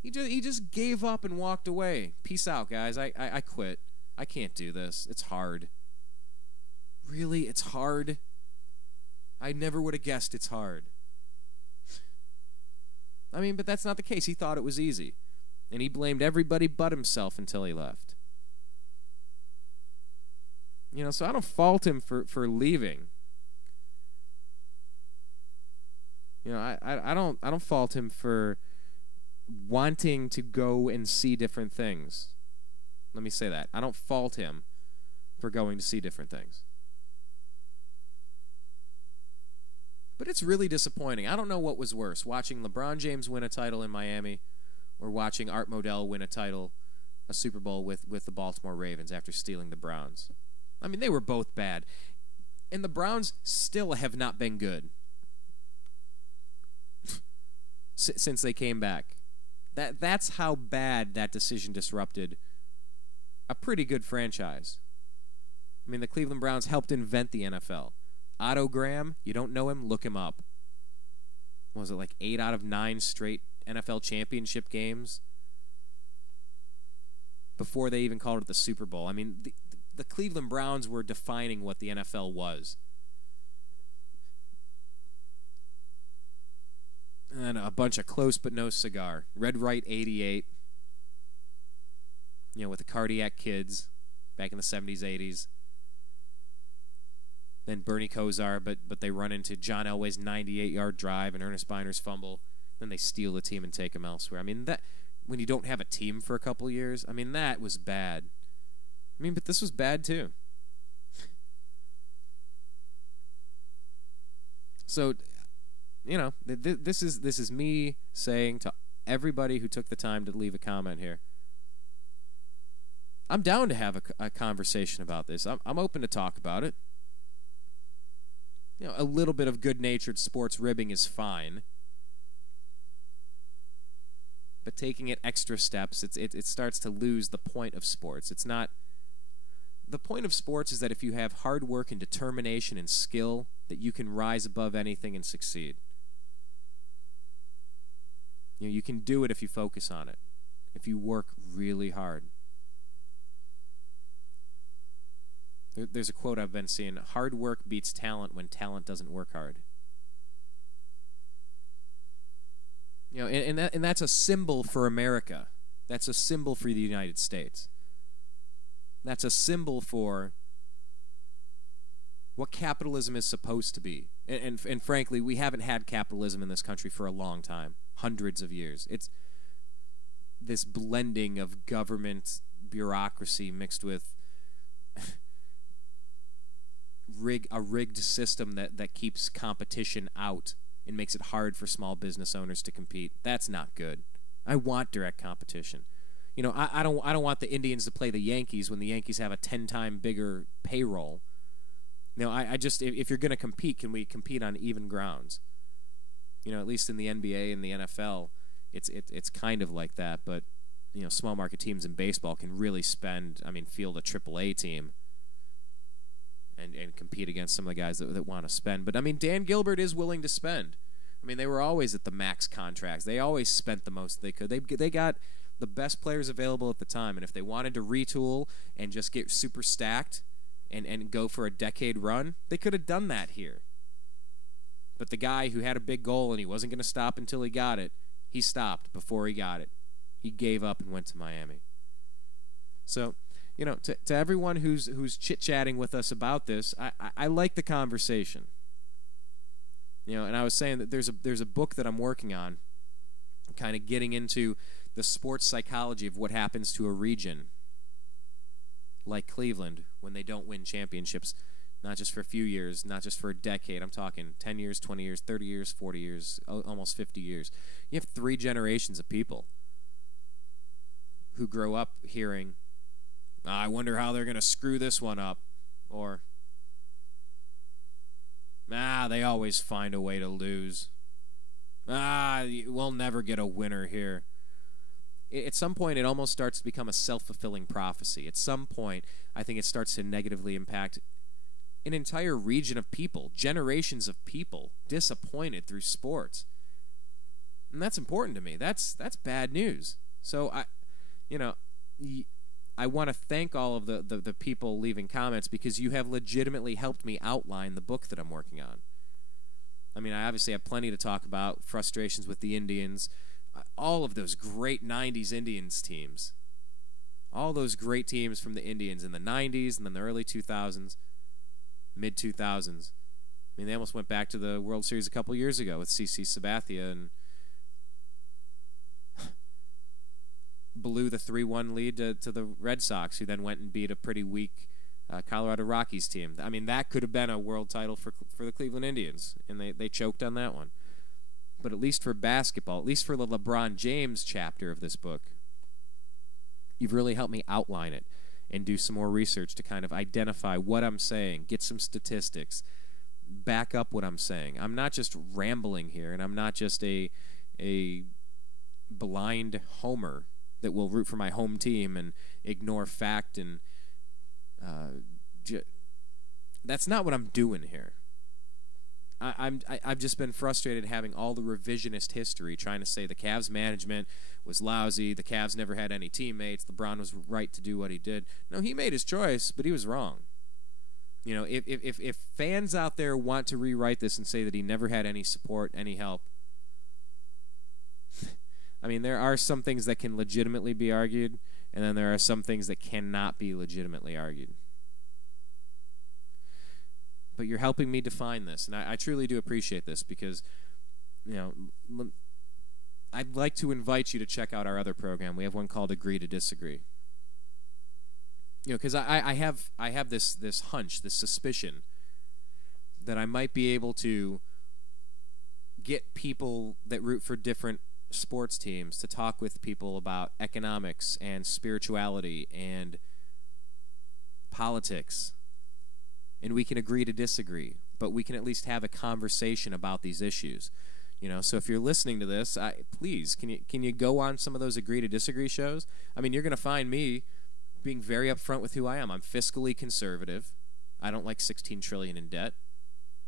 He just gave up and walked away. Peace out, guys. I quit. I can't do this. It's hard. Really? It's hard? I never would have guessed it's hard. But that's not the case. He thought it was easy. And he blamed everybody but himself until he left. So I don't fault him for leaving. I don't fault him for wanting to go and see different things. Let me say that. I don't fault him for going to see different things. But it's really disappointing. I don't know what was worse, watching LeBron James win a title in Miami or watching Art Modell win a Super Bowl with the Baltimore Ravens after stealing the Browns. They were both bad. And the Browns still have not been good since they came back. That's how bad that decision disrupted a pretty good franchise. The Cleveland Browns helped invent the NFL. Otto Graham, you don't know him, look him up. What was it, like 8 out of 9 straight NFL championship games? Before they even called it the Super Bowl. The Cleveland Browns were defining what the NFL was. And a bunch of close but no cigar. Red Right 88. With the Cardiac Kids back in the 70s, 80s. Then Bernie Kosar, but they run into John Elway's 98-yard drive and Ernest Biner's fumble. Then they steal the team and take him elsewhere. That when you don't have a team for a couple of years, that was bad. But this was bad too. So, this is me saying to everybody who took the time to leave a comment here, I'm down to have a conversation about this. I'm open to talk about it. A little bit of good-natured sports ribbing is fine. But taking it extra steps, it starts to lose the point of sports. It's not... The point of sports is that if you have hard work and determination and skill, that you can rise above anything and succeed. You can do it if you focus on it, if you work really hard. There's a quote I've been seeing, hard work beats talent when talent doesn't work hard. And that's a symbol for America. That's a symbol for the United States. That's a symbol for what capitalism is supposed to be. And frankly, we haven't had capitalism in this country for a long time, hundreds of years. It's this blending of government bureaucracy mixed with a rigged system that keeps competition out and makes it hard for small business owners to compete. That's not good. I want direct competition. I don't want the Indians to play the Yankees when the Yankees have a 10-time bigger payroll. I just, if you're going to compete, can we compete on even grounds? At least in the NBA and the NFL, it's kind of like that. But small market teams in baseball can really field a AAA team and compete against some of the guys that want to spend. But Dan Gilbert is willing to spend. They were always at the max contracts. They always spent the most they could. They got the best players available at the time, and if they wanted to retool and just get super stacked and go for a decade run, they could have done that here. But the guy who had a big goal and he wasn't going to stop until he got it, he stopped before he got it. He gave up and went to Miami. So, to everyone who's chit-chatting with us about this, I like the conversation. And I was saying that there's a book that I'm working on, kind of getting into the sports psychology of what happens to a region like Cleveland when they don't win championships, not just for a few years, not just for a decade. I'm talking 10 years, 20 years, 30 years, 40 years, almost 50 years. You have 3 generations of people who grow up hearing, I wonder how they're going to screw this one up, or They always find a way to lose. We'll never get a winner here. At some point, it almost starts to become a self-fulfilling prophecy. At some point, I think it starts to negatively impact an entire region of people, generations of people disappointed through sports. And that's important to me. That's bad news. So I want to thank all of the people leaving comments, because you have legitimately helped me outline the book that I'm working on. I mean, I obviously have plenty to talk about, frustrations with the Indians, all of those great 90s Indians teams, all those great teams from the Indians in the 90s and then the early 2000s, mid-2000s. I mean, they almost went back to the World Series a couple years ago with CC Sabathia and blew the 3-1 lead to the Red Sox, who then went and beat a pretty weak Colorado Rockies team. I mean, that could have been a world title for the Cleveland Indians, and they choked on that one. But at least for basketball, at least for the LeBron James chapter of this book, you've really helped me outline it and do some more research to kind of identify what I'm saying, get some statistics, back up what I'm saying. I'm not just rambling here, and I'm not just a blind homer that will root for my home team and ignore fact, and that's not what I'm doing here. I've just been frustrated having all the revisionist history, trying to say the Cavs management was lousy, the Cavs never had any teammates, LeBron was right to do what he did. No, he made his choice, but he was wrong. You know, if fans out there want to rewrite this and say that he never had any support, any help, I mean, there are some things that can legitimately be argued, and then there are some things that cannot be legitimately argued. But you're helping me define this, and I truly do appreciate this, because, you know, I'd like to invite you to check out our other program. We have one called Agree to Disagree. You know, because I have this hunch, this suspicion that I might be able to get people that root for different sports teams to talk with people about economics and spirituality and politics. And we can agree to disagree, but we can at least have a conversation about these issues. You know, so if you're listening to this, please, can you go on some of those Agree to Disagree shows? I mean, you're going to find me being very upfront with who I am. I'm fiscally conservative. I don't like $16 trillion in debt,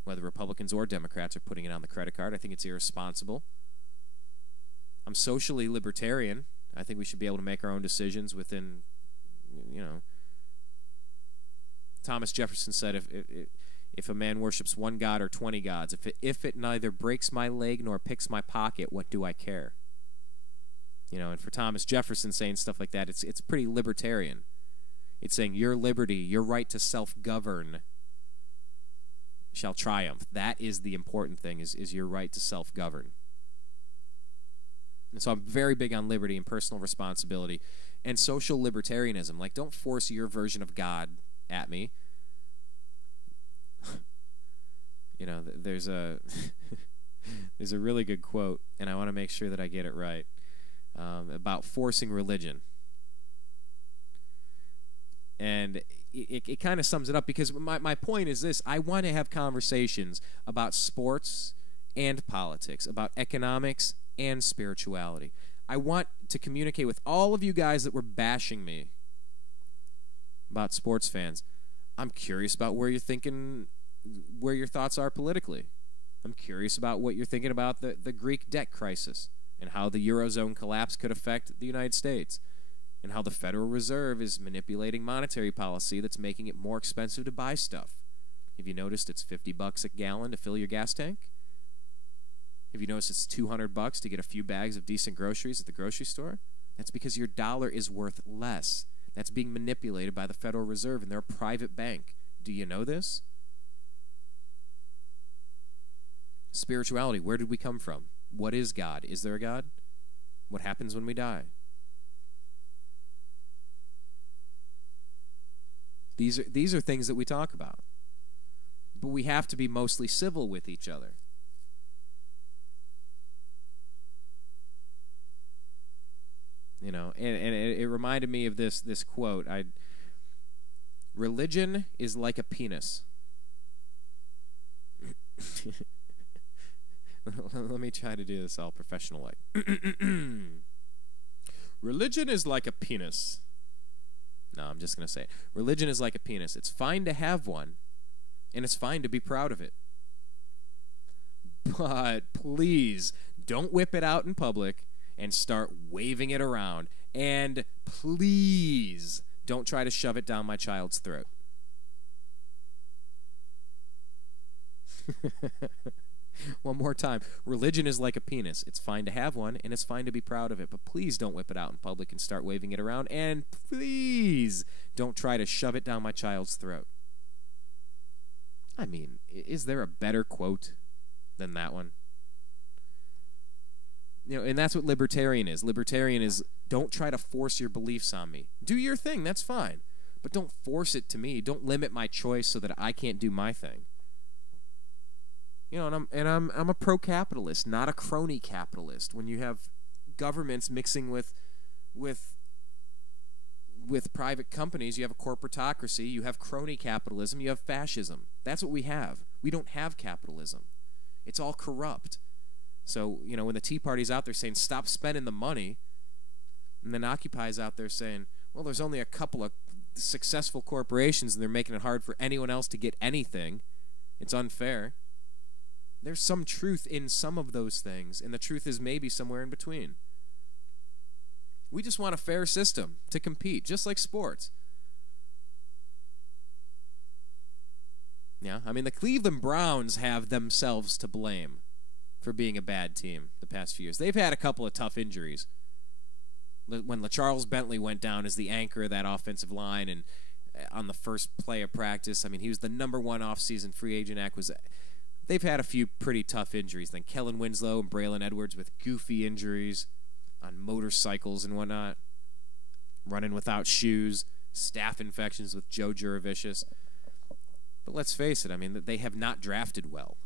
whether Republicans or Democrats are putting it on the credit card. I think it's irresponsible. I'm socially libertarian. I think we should be able to make our own decisions within, you know. Thomas Jefferson said, if a man worships one god or 20 gods, if it neither breaks my leg nor picks my pocket, what do I care? You know, and for Thomas Jefferson saying stuff like that, it's pretty libertarian. It's saying your liberty, your right to self-govern shall triumph. That is the important thing, is your right to self-govern. And so I'm very big on liberty and personal responsibility and social libertarianism. Like, don't force your version of God at me. You know, there's a there's a really good quote, and I want to make sure that I get it right, about forcing religion. And it kind of sums it up, because my point is this: I want to have conversations about sports and politics, about economics and spirituality. I want to communicate with all of you guys that were bashing me about sports fans. I'm curious about where you're thinking, where your thoughts are politically. I'm curious about what you're thinking about the Greek debt crisis and how the Eurozone collapse could affect the United States, and how the Federal Reserve is manipulating monetary policy that's making it more expensive to buy stuff. Have you noticed it's $50 a gallon to fill your gas tank? Have you noticed it's $200 to get a few bags of decent groceries at the grocery store? That's because your dollar is worth less. That's being manipulated by the Federal Reserve, and they're a private bank. Do you know this? Spirituality, where did we come from? What is God? Is there a God? What happens when we die? These are things that we talk about. But we have to be mostly civil with each other. You know, and it reminded me of this quote. Religion is like a penis. Let me try to do this all professional like. Religion is like a penis. No, I'm just going to say it. Religion is like a penis. It's fine to have one, and it's fine to be proud of it. But please, don't whip it out in public and start waving it around. And please, don't try to shove it down my child's throat. One more time. Religion is like a penis. It's fine to have one, and it's fine to be proud of it. But please don't whip it out in public and start waving it around. And please don't try to shove it down my child's throat. I mean, is there a better quote than that one? You know, and that's what libertarian is. Libertarian is, don't try to force your beliefs on me. Do your thing, that's fine. But don't force it to me. Don't limit my choice so that I can't do my thing. You know, and I'm a pro-capitalist, not a crony capitalist. When you have governments mixing with private companies, you have a corporatocracy, you have crony capitalism, you have fascism. That's what we have. We don't have capitalism. It's all corrupt. So, you know, when the Tea Party's out there saying, stop spending the money, and then Occupy's out there saying, well, there's only a couple of successful corporations and they're making it hard for anyone else to get anything. It's unfair. There's some truth in some of those things, and the truth is maybe somewhere in between. We just want a fair system to compete, just like sports. Yeah, I mean, the Cleveland Browns have themselves to blame for being a bad team the past few years. They've had a couple of tough injuries. When LaCharles Bentley went down as the anchor of that offensive line, and on the first play of practice, I mean, he was the number one offseason free agent acquisition. They've had a few pretty tough injuries. Then Kellen Winslow and Braylon Edwards with goofy injuries on motorcycles and whatnot, running without shoes, staph infections with Joe Juravicius. But let's face it, I mean, they have not drafted well.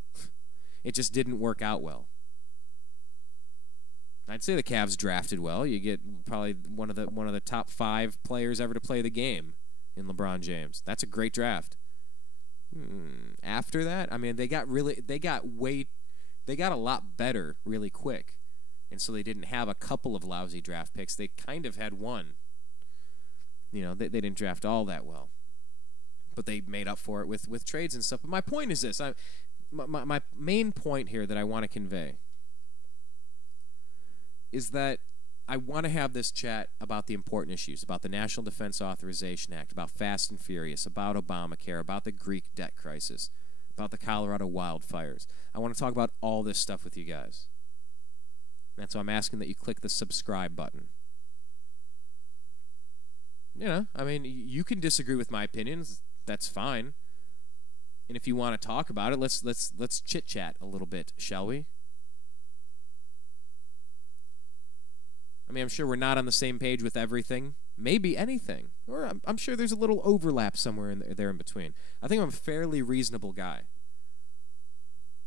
It just didn't work out well. I'd say the Cavs drafted well. You get probably one of the top 5 players ever to play the game in LeBron James. That's a great draft. After that, I mean, they got a lot better really quick, and so they didn't have a couple of lousy draft picks. They kind of had one. You know, they didn't draft all that well, but they made up for it with trades and stuff. But my point is this: my main point here that I want to convey is that I want to have this chat about the important issues, about the National Defense Authorization Act, about Fast and Furious, about Obamacare, about the Greek debt crisis, about the Colorado wildfires. I want to talk about all this stuff with you guys. That's why I'm asking that you click the subscribe button. You know, I mean, you can disagree with my opinions. That's fine. And if you want to talk about it, let's chit-chat a little bit, shall we? I mean, I'm sure we're not on the same page with everything. Maybe anything. Or I'm sure there's a little overlap somewhere in there in between. I think I'm a fairly reasonable guy.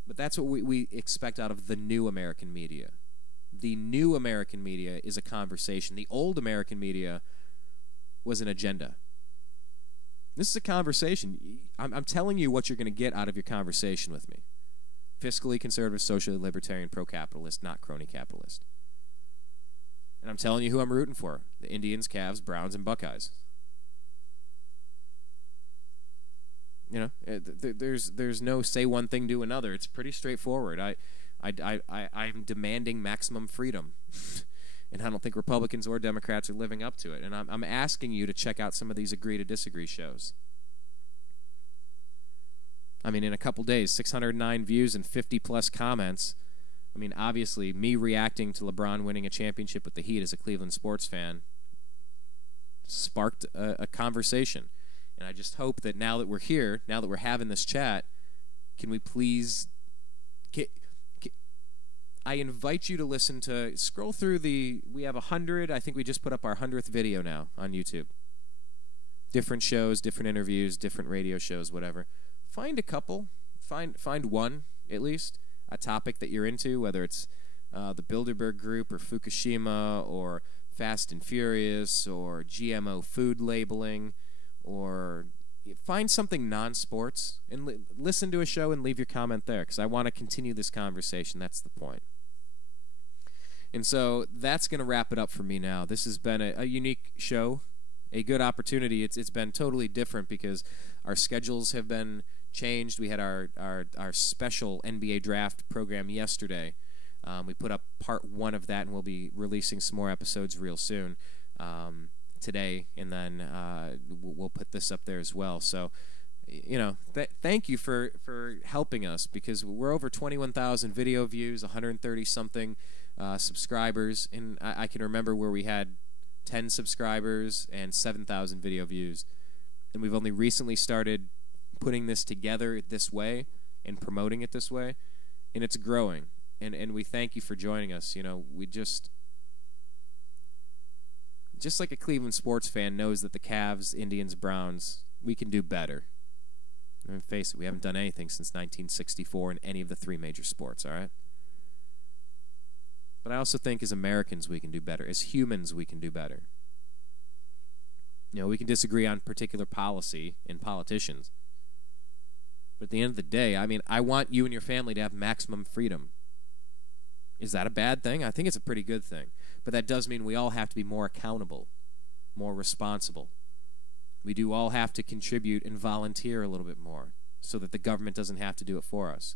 But that's what we expect out of the new American media. The new American media is a conversation. The old American media was an agenda. This is a conversation. I'm telling you what you're going to get out of your conversation with me. Fiscally conservative, socially libertarian, pro-capitalist, not crony capitalist. And I'm telling you who I'm rooting for. The Indians, Cavs, Browns, and Buckeyes. You know, there's no say one thing, do another. It's pretty straightforward. I'm demanding maximum freedom. And I don't think Republicans or Democrats are living up to it. And I'm asking you to check out some of these agree to disagree shows. I mean, in a couple days, 609 views and 50-plus comments. I mean, obviously, me reacting to LeBron winning a championship with the Heat as a Cleveland sports fan sparked a conversation. And I just hope that now that we're here, now that we're having this chat, can we please... I invite you to listen to... Scroll through we have 100... I think we just put up our 100th video now on YouTube. Different shows, different interviews, different radio shows, whatever. Find a couple. Find one, at least. A topic that you're into, whether it's the Bilderberg Group or Fukushima or Fast and Furious or GMO food labeling or find something non-sports and listen to a show and leave your comment there, because I want to continue this conversation. That's the point. And so that's going to wrap it up for me now. This has been a unique show, a good opportunity. It's been totally different because our schedules have been changed. We had our special NBA draft program yesterday. We put up part 1 of that, and we'll be releasing some more episodes real soon today, and then we'll put this up there as well. So, thank you for helping us, because we're over 21,000 video views, 130-something subscribers, and I can remember where we had 10 subscribers and 7,000 video views, and we've only recently started putting this together this way and promoting it this way, and it's growing. And we thank you for joining us. We just like a Cleveland sports fan knows that the Cavs, Indians, Browns, we can do better. I mean, face it, we haven't done anything since 1964 in any of the 3 major sports, all right? But I also think as Americans we can do better. As humans we can do better. We can disagree on particular policy and politicians. But at the end of the day, I mean, I want you and your family to have maximum freedom. Is that a bad thing? I think it's a pretty good thing. But that does mean we all have to be more accountable, more responsible. We do all have to contribute and volunteer a little bit more so that the government doesn't have to do it for us.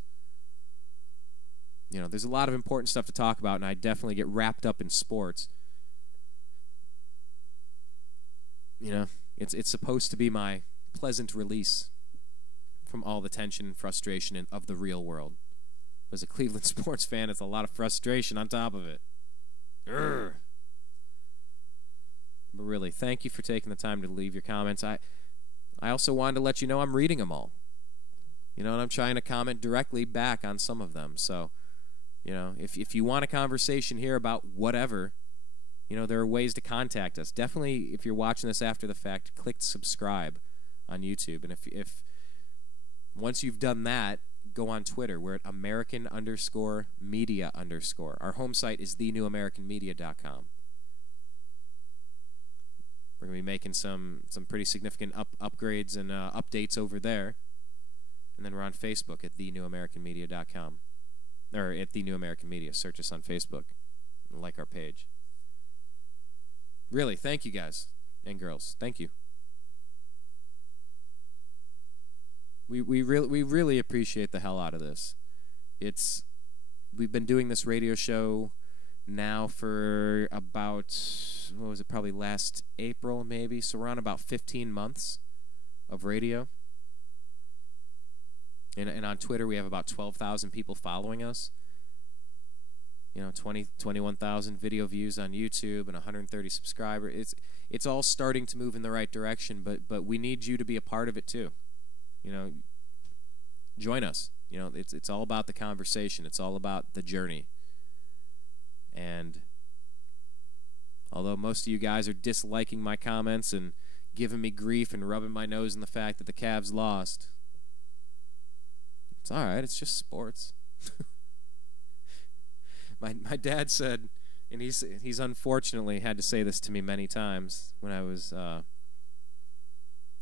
There's a lot of important stuff to talk about, and I definitely get wrapped up in sports. It's supposed to be my pleasant release from all the tension and frustration of the real world. As a Cleveland sports fan, it's a lot of frustration on top of it. Urgh. But really, thank you for taking the time to leave your comments. I also wanted to let you know I'm reading them all. And I'm trying to comment directly back on some of them. So, if you want a conversation here about whatever, there are ways to contact us. Definitely, if you're watching this after the fact, click subscribe on YouTube. And if once you've done that, go on Twitter. We're at American_media_. Our home site is thenewamericanmedia.com. We're going to be making some pretty significant upgrades and updates over there. And then we're on Facebook at thenewamericanmedia.com. Or at The New American Media. Search us on Facebook and like our page. Really, thank you guys and girls. Thank you. We really appreciate the hell out of this. We've been doing this radio show now for about, probably last April maybe, so we're on about 15 months of radio. And on Twitter we have about 12,000 people following us. 21,000 video views on YouTube and 130 subscribers. It's all starting to move in the right direction, but we need you to be a part of it too. Join us. It's all about the conversation. It's all about the journey. And although most of you guys are disliking my comments and giving me grief and rubbing my nose in the fact that the Cavs lost, it's all right. It's just sports. My dad said, and he's unfortunately had to say this to me many times when I was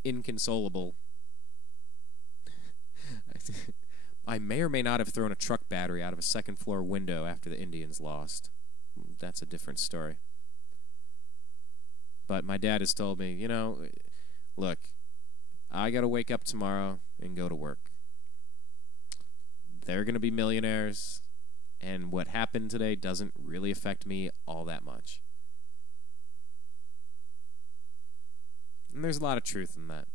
inconsolable. I may or may not have thrown a truck battery out of a second-floor window after the Indians lost. That's a different story. But my dad has told me, look, I got to wake up tomorrow and go to work. They're going to be millionaires, and what happened today doesn't really affect me all that much. And there's a lot of truth in that.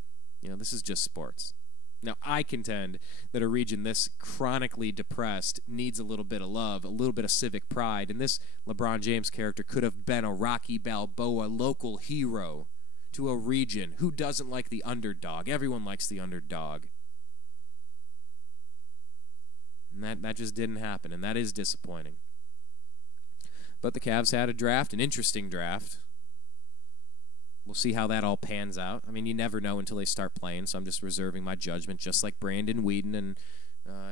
This is just sports. Now, I contend that a region this chronically depressed needs a little bit of love, a little bit of civic pride, and this LeBron James character could have been a Rocky Balboa local hero to a region. Who doesn't like the underdog? Everyone likes the underdog. And that just didn't happen, and that is disappointing. But the Cavs had a draft, an interesting draft. We'll see how that all pans out. I mean, you never know until they start playing, so I'm just reserving my judgment, just like Brandon Whedon and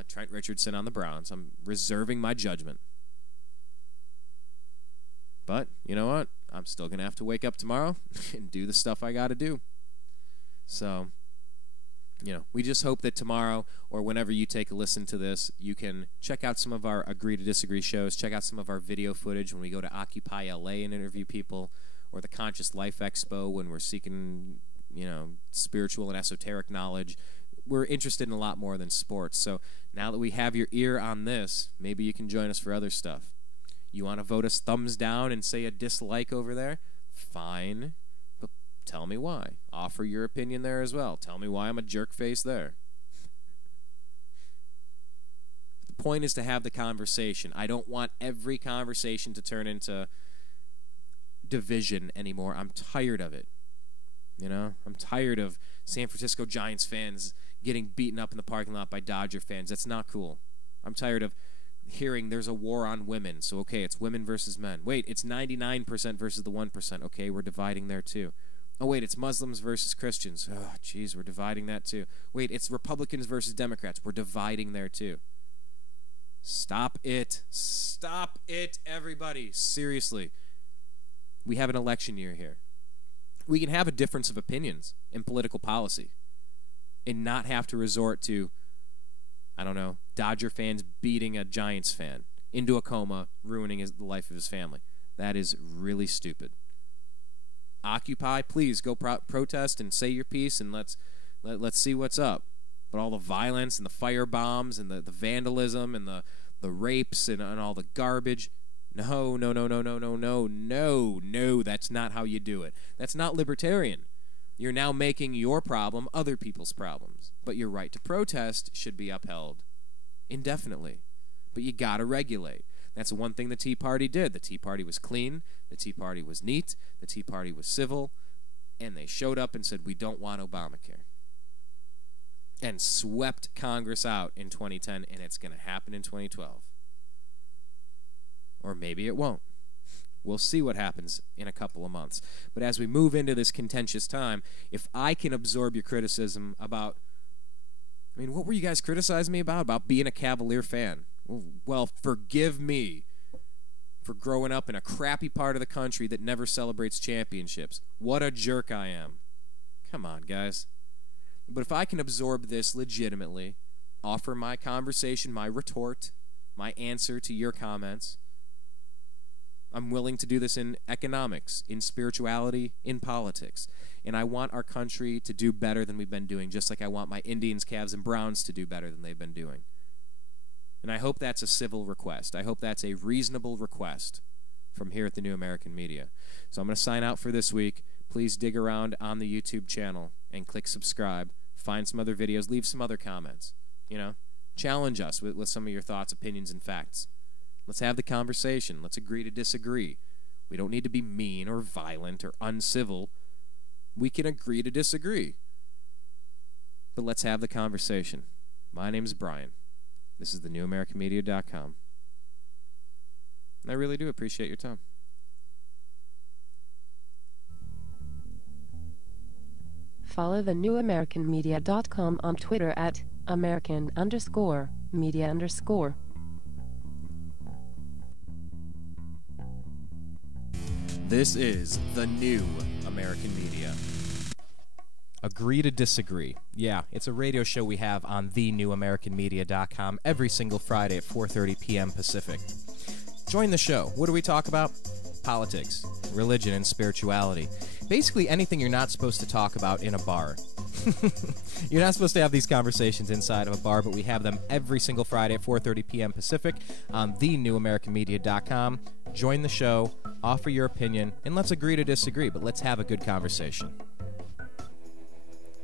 Trent Richardson on the Browns. I'm reserving my judgment. But, you know what? I'm still going to have to wake up tomorrow and do the stuff I got to do. So, We just hope that tomorrow or whenever you take a listen to this, you can check out some of our Agree to Disagree shows, check out some of our video footage when we go to Occupy LA and interview people, or the Conscious Life Expo when we're seeking, spiritual and esoteric knowledge. We're interested in a lot more than sports. So now that we have your ear on this, maybe you can join us for other stuff. You want to vote us thumbs down and say a dislike over there? Fine. But tell me why. Offer your opinion there as well. Tell me why I'm a jerk face there. The point is to have the conversation. I don't want every conversation to turn into division anymore. I'm tired of it. I'm tired of San Francisco Giants fans getting beaten up in the parking lot by Dodger fans. That's not cool. I'm tired of hearing there's a war on women. So, okay, it's women versus men. Wait, it's 99% versus the 1%. Okay, we're dividing there too. Oh, wait, it's Muslims versus Christians. Oh, geez, we're dividing that too. Wait, it's Republicans versus Democrats. We're dividing there too. Stop it. Stop it, everybody. Seriously. We have an election year here. We can have a difference of opinions in political policy and not have to resort to, Dodger fans beating a Giants fan into a coma, ruining the life of his family. That is really stupid. Occupy, please go protest and say your piece, and let's see what's up. But all the violence and the fire bombs and the vandalism and the rapes and all the garbage, no, that's not how you do it. That's not libertarian. You're now making your problem other people's problems. But your right to protest should be upheld indefinitely. But you gotta regulate. That's the one thing the Tea Party did. The Tea Party was clean. The Tea Party was neat. The Tea Party was civil. And they showed up and said, we don't want Obamacare. And swept Congress out in 2010, and it's going to happen in 2012. Or maybe it won't. We'll see what happens in a couple of months. But as we move into this contentious time, if I can absorb your criticism about, what were you guys criticizing me about? About being a Cavalier fan. Well, forgive me for growing up in a crappy part of the country that never celebrates championships. What a jerk I am. Come on, guys. But if I can absorb this legitimately, offer my conversation, my retort, my answer to your comments, I'm willing to do this in economics, in spirituality, in politics. And I want our country to do better than we've been doing, just like I want my Indians, Cavs, and Browns to do better than they've been doing. And I hope that's a civil request. I hope that's a reasonable request from here at the New American Media. So I'm going to sign out for this week. Please dig around on the YouTube channel and click subscribe. Find some other videos. Leave some other comments. Challenge us with some of your thoughts, opinions, and facts. Let's have the conversation. Let's agree to disagree. We don't need to be mean or violent or uncivil. We can agree to disagree. But let's have the conversation. My name is Brian. This is thenewamericanmedia.com. And I really do appreciate your time. Follow thenewamericanmedia.com on Twitter at American_media_. This is the New American Media. Agree to disagree. Yeah, it's a radio show we have on thenewamericanmedia.com every single Friday at 4:30 p.m. Pacific. Join the show. What do we talk about? Politics, religion, and spirituality. Basically anything you're not supposed to talk about in a bar. You're not supposed to have these conversations inside of a bar, but we have them every single Friday at 4:30 p.m. Pacific on thenewamericanmedia.com. Join the show, offer your opinion, and let's agree to disagree, but let's have a good conversation.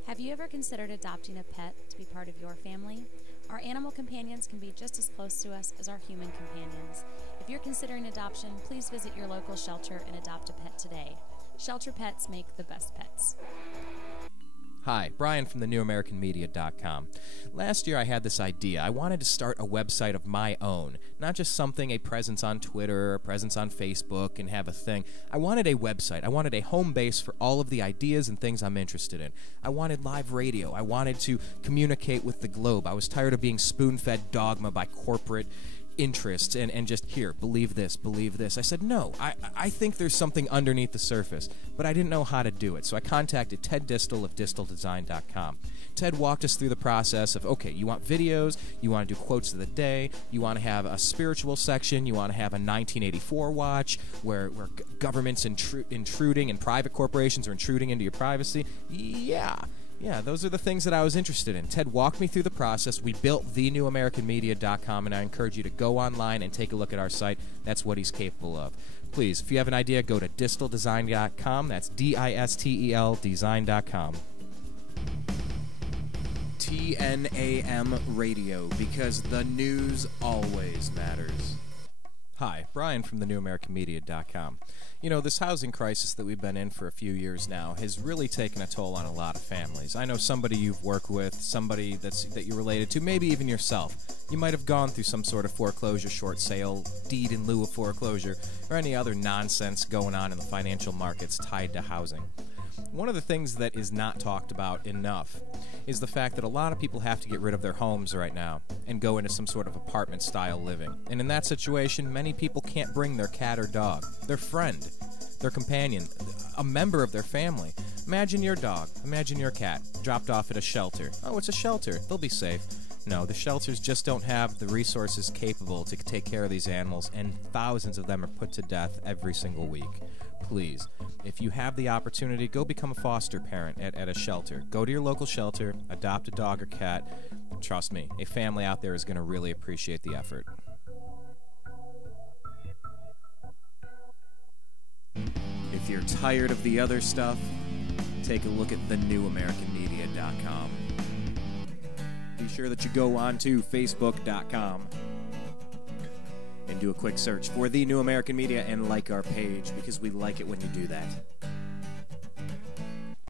Have you ever considered adopting a pet to be part of your family? Our animal companions can be just as close to us as our human companions. If you're considering adoption, please visit your local shelter and adopt a pet today. Shelter pets make the best pets. Hi, Brian from thenewamericanmedia.com. Last year I had this idea. I wanted to start a website of my own, not just something, a presence on Twitter, a presence on Facebook, and have a thing. I wanted a website. I wanted a home base for all of the ideas and things I'm interested in. I wanted live radio. I wanted to communicate with the globe. I was tired of being spoon-fed dogma by corporate, interest and just, here, believe this, believe this. I said, no, I think there's something underneath the surface, but I didn't know how to do it. So I contacted Ted Distel of disteldesign.com. Ted walked us through the process of, okay, you want videos, you want to do quotes of the day, you want to have a spiritual section, you want to have a 1984 watch where government's intruding and private corporations are intruding into your privacy. Yeah, those are the things that I was interested in. Ted walked me through the process. We built thenewamericanmedia.com, and I encourage you to go online and take a look at our site. That's what he's capable of. Please, if you have an idea, go to disteldesign.com. That's DISTEL design.com. TNAM Radio, because the news always matters. Hi, Brian from thenewamericanmedia.com. You know, this housing crisis that we've been in for a few years now has really taken a toll on a lot of families. I know somebody you've worked with, somebody that you're related to, maybe even yourself. You might have gone through some sort of foreclosure, short sale, deed in lieu of foreclosure, or any other nonsense going on in the financial markets tied to housing. One of the things that is not talked about enough is the fact that a lot of people have to get rid of their homes right now and go into some sort of apartment-style living. And in that situation, many people can't bring their cat or dog, their friend, their companion, a member of their family. Imagine your dog, imagine your cat, dropped off at a shelter. Oh, it's a shelter. They'll be safe. No, the shelters just don't have the resources capable to take care of these animals, and thousands of them are put to death every single week. Please, if you have the opportunity, go become a foster parent at a shelter. Go to your local shelter, adopt a dog or cat. Trust me, a family out there is going to really appreciate the effort. If you're tired of the other stuff, take a look at thenewamericanmedia.com. Be sure that you go on to facebook.com and do a quick search for The New American Media and like our page, because we like it when you do that.